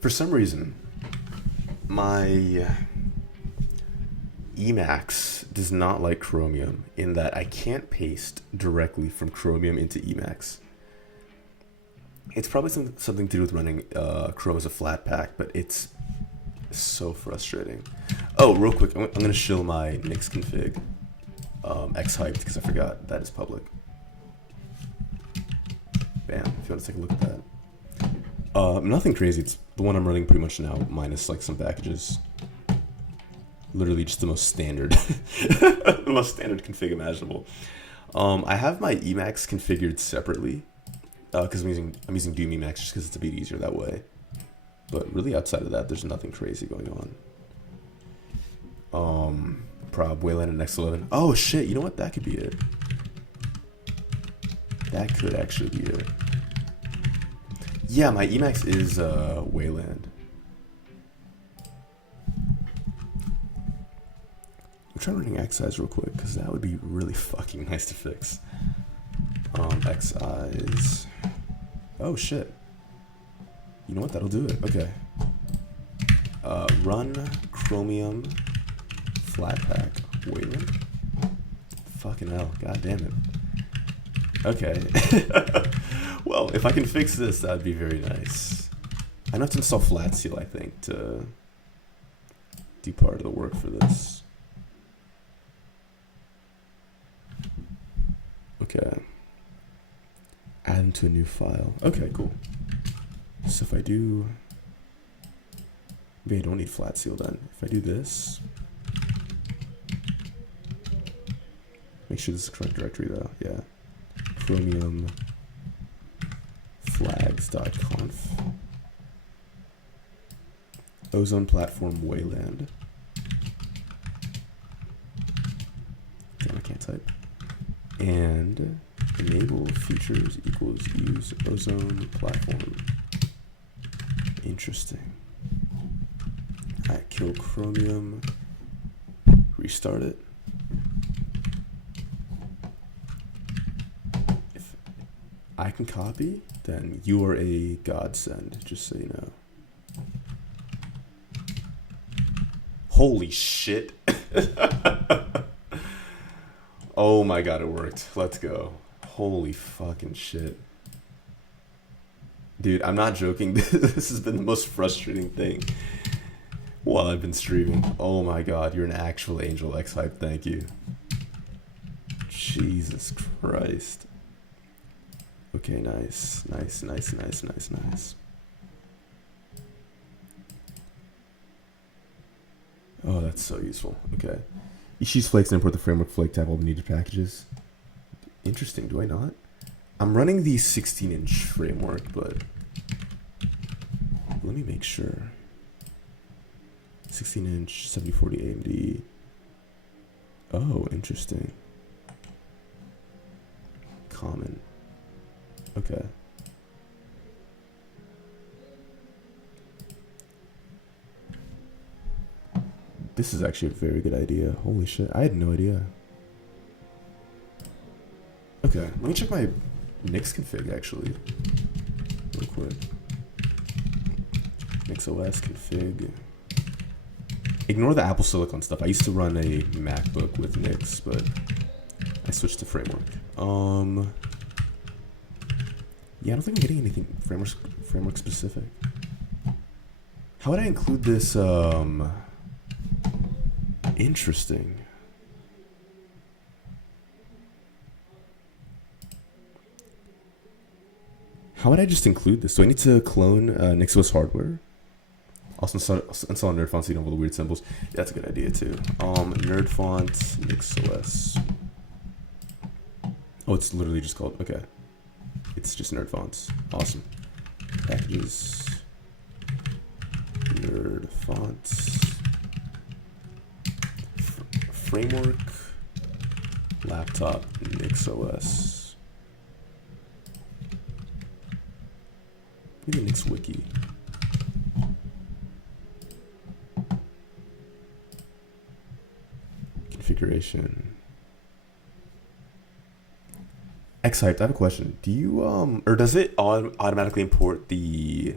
For some reason, my Emacs does not like Chromium in that I can't paste directly from Chromium into Emacs. It's probably something to do with running Chrome as a flat pack, but it's so frustrating. Oh, real quick, I'm going to shill my Nix config x-hyped because I forgot that is public. Bam, if you want to take a look at that. Nothing crazy, it's the one I'm running pretty much now, minus like some packages. Literally just the most standard, the most standard config imaginable. I have my Emacs configured separately because I'm using Doom Emacs just because it's a bit easier that way. But really outside of that, there's nothing crazy going on. Prob Wayland and X11. Oh shit, you know what? That could be it. That could actually be it. Yeah, my Emacs is Wayland. I'm trying running Xeyes real quick because that would be really fucking nice to fix. Xeyes. Oh shit. You know what? That'll do it. Okay. Run Chromium Flatpak Wayland. Fucking hell, god damn it. Okay. Well, if I can fix this, that'd be very nice. I have to install FlatSeal, I think, to do part of the work for this. Okay. Add them to a new file. Okay, cool. So if I do... Maybe I don't need FlatSeal then. If I do this... Make sure this is the correct directory though, yeah. Chromium flags.conf. Ozone platform Wayland. Damn, I can't type. And enable features equals use ozone platform. Interesting. Alright, kill Chromium. Restart it. If I can copy, then you are a godsend, just so you know. Holy shit. Oh my god, it worked. Let's go. Holy fucking shit. Dude, I'm not joking. This has been the most frustrating thing while I've been streaming. Oh my god, you're an actual angel, X-Hype. Thank you. Jesus Christ. Okay, nice. Nice, nice, nice, nice, nice. Oh, that's so useful. Okay. You choose flakes and import the framework flake to have all the needed packages. Interesting, do I not? I'm running the 16-inch framework, but let me make sure. 16-inch, 7040 AMD. Oh, interesting. Common. Okay. This is actually a very good idea. Holy shit, I had no idea. Okay, let me check my Nix config actually, real quick. NixOS config. Ignore the Apple Silicon stuff. I used to run a MacBook with Nix, but I switched to framework. Yeah, I don't think I'm getting anything framework specific. How would I include this? Interesting. How would I just include this? Do I need to clone NixOS hardware? Also install nerdfont so you don't have all the weird symbols. Yeah, that's a good idea too. Nerdfont NixOS. Oh, it's literally just called, okay. It's just nerdfonts. Awesome. Packages. Nerdfonts. Framework, laptop, NixOS. Maybe Nix Wiki. Configuration. X-Hyped, I have a question. Do you, or does it automatically import the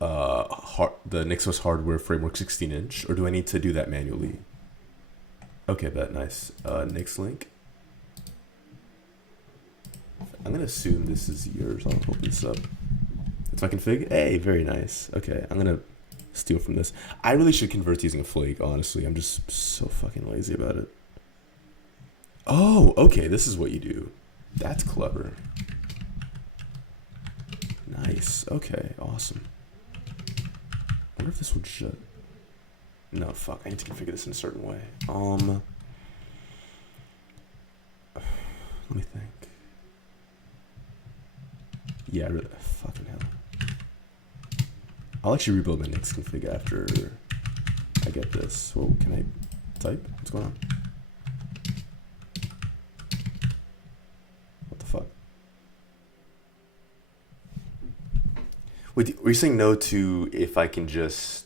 NixOS hardware framework 16-inch, or do I need to do that manually? Okay, bet, nice. Nix link. I'm gonna assume this is yours. I'll open this up. It's my config. Hey, very nice. Okay, I'm gonna steal from this. I really should convert to using a flake, honestly. I'm just so fucking lazy about it. Oh, okay, this is what you do. That's clever. Nice. Okay, awesome. I wonder if this would shut. No, fuck. I need to configure this in a certain way. Let me think. Yeah, really, fucking hell. I'll actually rebuild my Nix config after I get this. Whoa, can I type? What's going on? What the fuck? Wait, were you saying no to if I can just...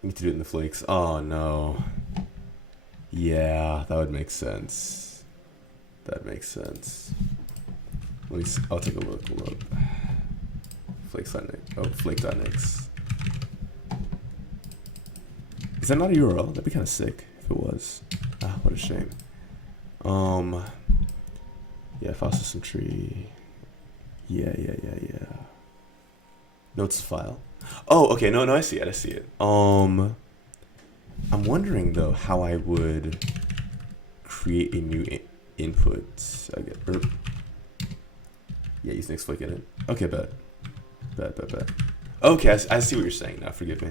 Need to do it in the flakes. Oh no. Yeah, that would make sense. That makes sense. Let me see. I'll take a look. Hold up. Flake.nix. Oh, flake.nix. Is that not a URL? That'd be kind of sick if it was. Ah, what a shame. Yeah, file system tree. Yeah. Notes file. Oh, okay. No, I see it. I'm wondering though how I would create a new input. I get. Yeah, use Nix Flake in it. Okay, bet. Okay, I see what you're saying now. Forgive me.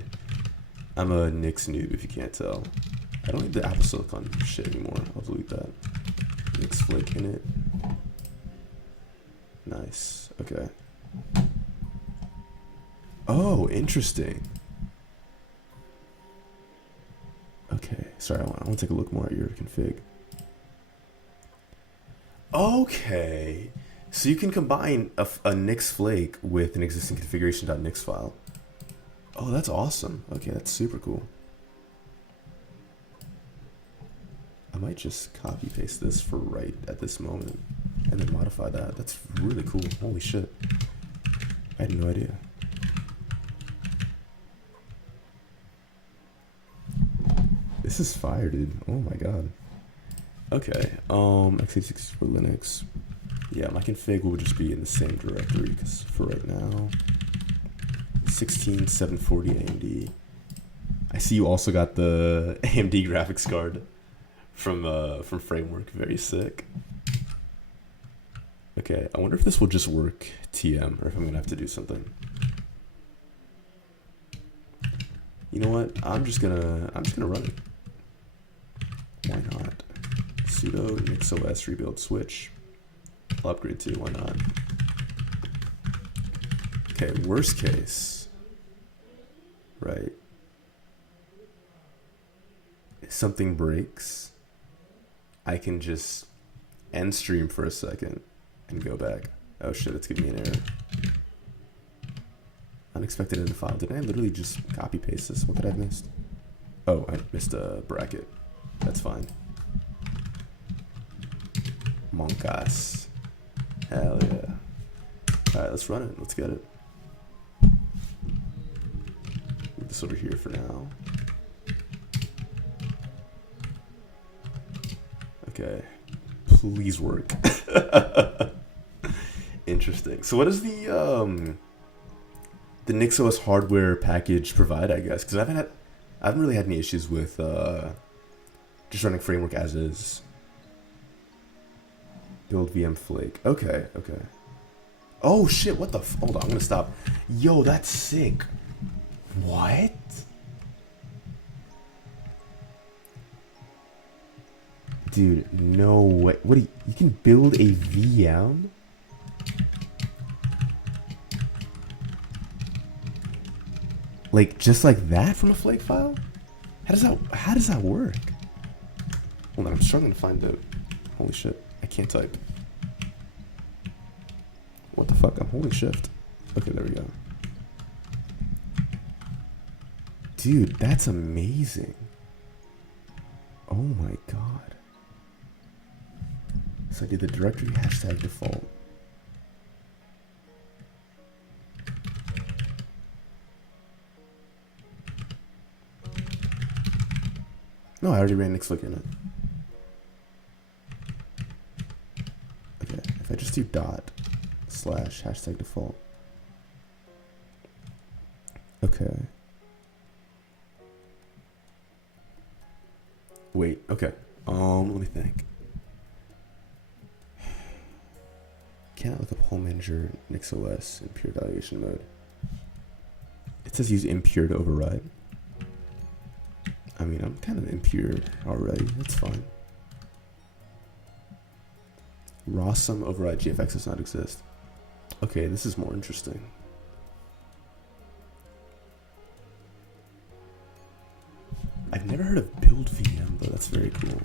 I'm a Nix noob if you can't tell. I don't need the Apple Silicon shit anymore. I'll delete that. Nix Flake in it. Nice. Okay. Oh, interesting. Okay. Sorry, I want to take a look more at your config. Okay. So you can combine a Nix Flake with an existing configuration.nix file. Oh, that's awesome. Okay, that's super cool. I might just copy paste this for right at this moment and then modify that. That's really cool. Holy shit. I had no idea. This is fire, dude. Oh my god. Okay. x86 for Linux. Yeah, my config will just be in the same directory because for right now, 16740 AMD. I see you also got the AMD graphics card from Framework. Very sick. Okay, I wonder if this will just work TM or if I'm gonna have to do something. You know what? I'm just gonna run it. Why not? Sudo nixos rebuild switch. I'll upgrade too. Why not? Okay, worst case. Right. If something breaks, I can just end stream for a second and go back. Oh shit, it's giving me an error. Unexpected in the file. Did I literally just copy paste this? What did I have missed? Oh, I missed a bracket. That's fine. Monkas. Hell yeah. Alright, let's run it. Let's get it. Move this over here for now. Okay. Please work. Interesting. So what does the NixOS hardware package provide, I guess? Because I haven't really had any issues with just running Framework as is. Build VM Flake. Okay. Oh shit, what the hold on, I'm gonna stop. Yo, that's sick. What? Dude, no way. What you can build a VM? Like just like that from a Flake file? How does that work? Hold on, I'm struggling to find the holy shit. I can't type. What the fuck? I'm holding shift. Okay, there we go. Dude, that's amazing. Oh my god. So I did the directory hashtag default. No, I already ran Nix Flake in it. Okay, if I just do / hashtag default. Okay. Wait, okay. Let me think. Can I look up home manager NixOS in pure evaluation mode? It says use impure to override. I mean, I'm kind of impure already. That's fine. Rawsum override GFX does not exist. Okay, this is more interesting. I've never heard of build VM though. That's very cool.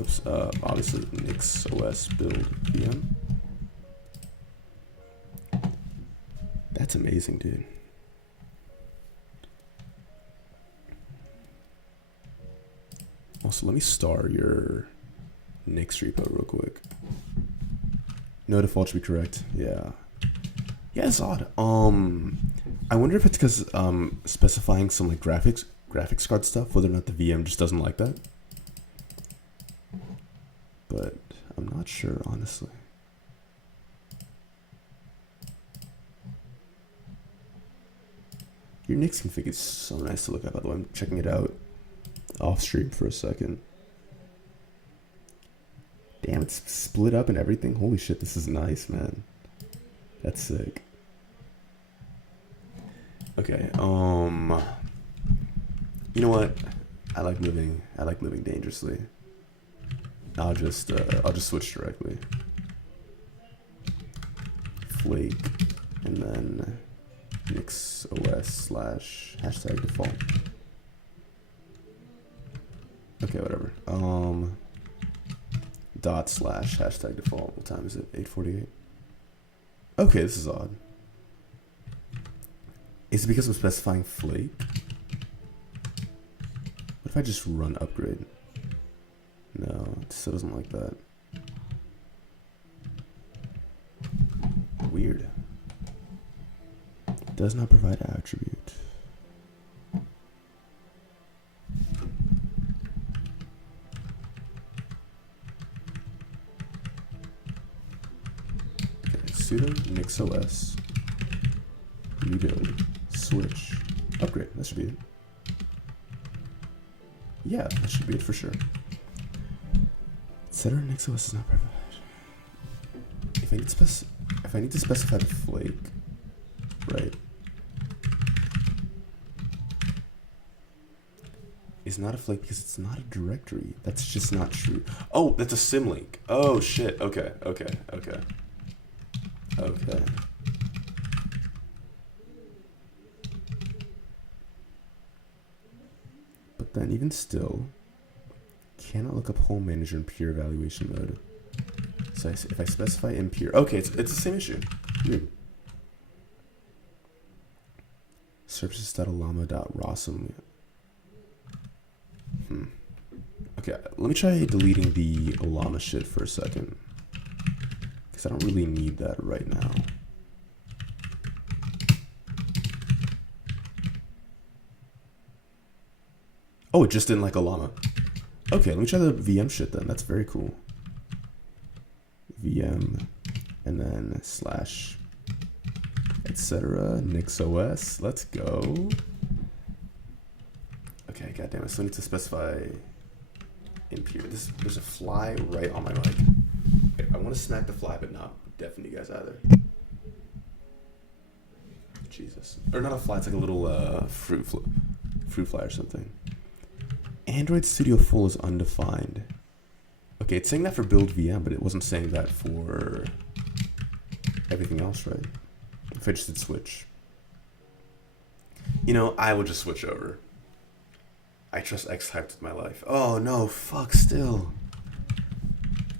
Oops, obviously NixOS build VM. That's amazing, dude. Also, let me star your Nix repo real quick. No default should be correct. Yeah. Yeah, it's odd. I wonder if it's because specifying some like graphics card stuff, whether or not the VM just doesn't like that. But I'm not sure, honestly. Your Nix config is so nice to look at, by the way. I'm checking it out off stream for a second. Damn, it's split up and everything. Holy shit, this is nice, man. That's sick. Okay, you know what? I like moving dangerously. I'll just switch directly. Flake, and then Nix OS / hashtag default. Okay, whatever. Dot / hashtag default. What time is it? 8:48. Okay, this is odd. Is it because I'm specifying Flake? What if I just run upgrade? No, it still doesn't like that. Weird. Does not provide attribute. Okay, sudo nixos rebuild switch upgrade. That should be it. Yeah, that should be it for sure. Setter nixos is not provided. If I need to specify the flake, right? It's not a flake because it's not a directory. That's just not true. Oh, that's a symlink. Oh shit. Okay. But then even still, cannot look up home manager in pure evaluation mode. So if I specify impure, okay, it's the same issue. Weird. Services.alama.rosum. Okay, let me try deleting the Olama shit for a second, because I don't really need that right now. Oh, it just didn't like Olama. Okay, let me try the VM shit then. That's very cool. VM, and then / etc. nixos. Let's go. Okay, goddamn, I still need to specify impure. There's a fly right on my mic. Okay, I want to smack the fly, but not deafen you guys either. Jesus, or not a fly. It's like a little fruit fly or something. Android Studio Full is undefined. Okay, it's saying that for build VM, but it wasn't saying that for everything else, right? If I just did switch. You know, I would just switch over. I trust X-Typed with my life. Oh no, fuck still.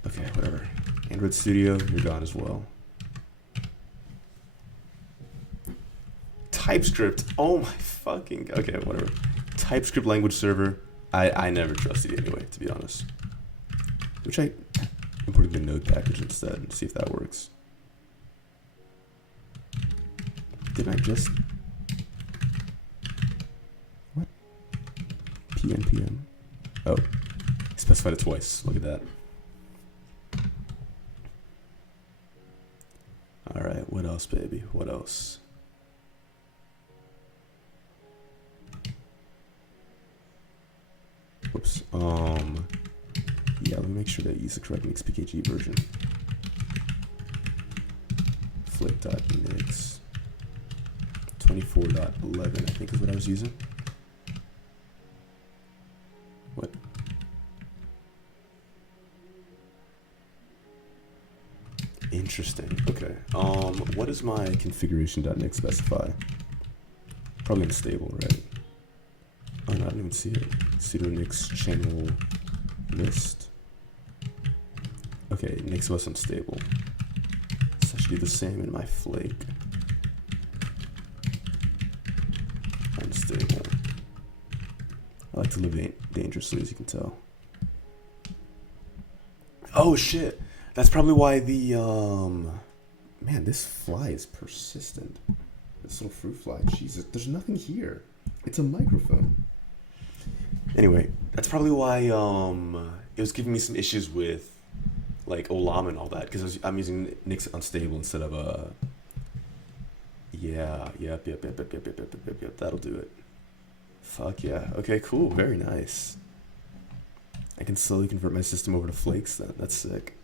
Okay, whatever. Android Studio, you're gone as well. TypeScript, oh my fucking, okay, whatever. TypeScript language server, I never trusted it anyway, to be honest. Which I imported the node package instead and see if that works. Didn't I just... What? PNPM? Oh, I specified it twice. Look at that. Alright, what else, baby? What else? Whoops. Yeah, let me make sure that I use the correct mixpkg version. Flip.nix 24.11, I think is what I was using. What? Interesting. Okay. What does my configuration.nix specify? Probably unstable, right? Oh no, I didn't even see it. Sudo nix channel list. Okay, nix was unstable. So I should do the same in my flake. Unstable. I like to live dangerously, as you can tell. Oh shit! That's probably why the Man, this fly is persistent. This little fruit fly. Jesus, there's nothing here. It's a microphone. Anyway, that's probably why it was giving me some issues with like Olam and all that because I'm using Nix Unstable instead of yeah, yep. That'll do it. Fuck yeah. Okay, cool. Very nice. I can slowly convert my system over to flakes then. That's sick.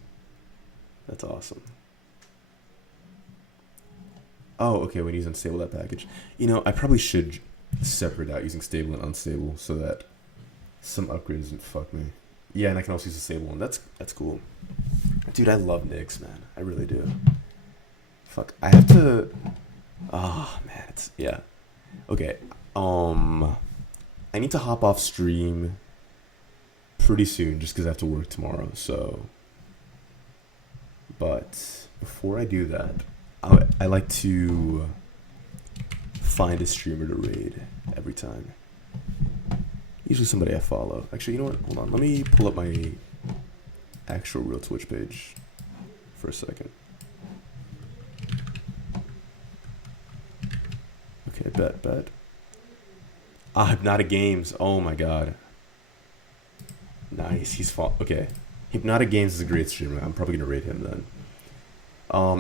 That's awesome. Oh, okay, when you use unstable that package. You know, I probably should separate out using stable and unstable so that some upgrade doesn't fuck me. Yeah, and I can also use a stable one. That's cool. Dude, I love Nix, man. I really do. Fuck. I have to oh man, it's yeah. Okay. I need to hop off stream pretty soon just because I have to work tomorrow, so but before I do that, I like to find a streamer to raid every time. Usually somebody I follow. Actually, you know what? Hold on. Let me pull up my actual real Twitch page for a second. Okay, bet. Ah, Hypnotic Games. Oh my god. Nice. He's okay. Hypnotic Games is a great streamer. I'm probably gonna rate him then.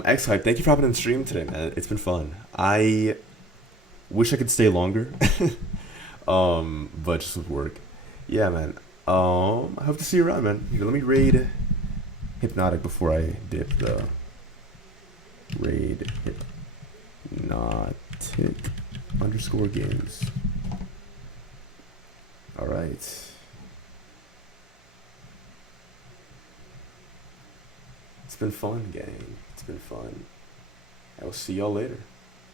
X-Hype, thank you for hopping on the stream today, man. It's been fun. I wish I could stay longer. But just with work. Yeah, man. I hope to see you around, man. Here, let me raid Hypnotic before I dip the raid Hypnotic _games. Alright. It's been fun, gang. It's been fun. I will see y'all later.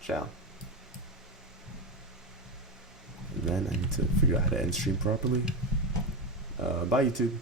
Ciao. And then I need to figure out how to end stream properly. Bye, YouTube.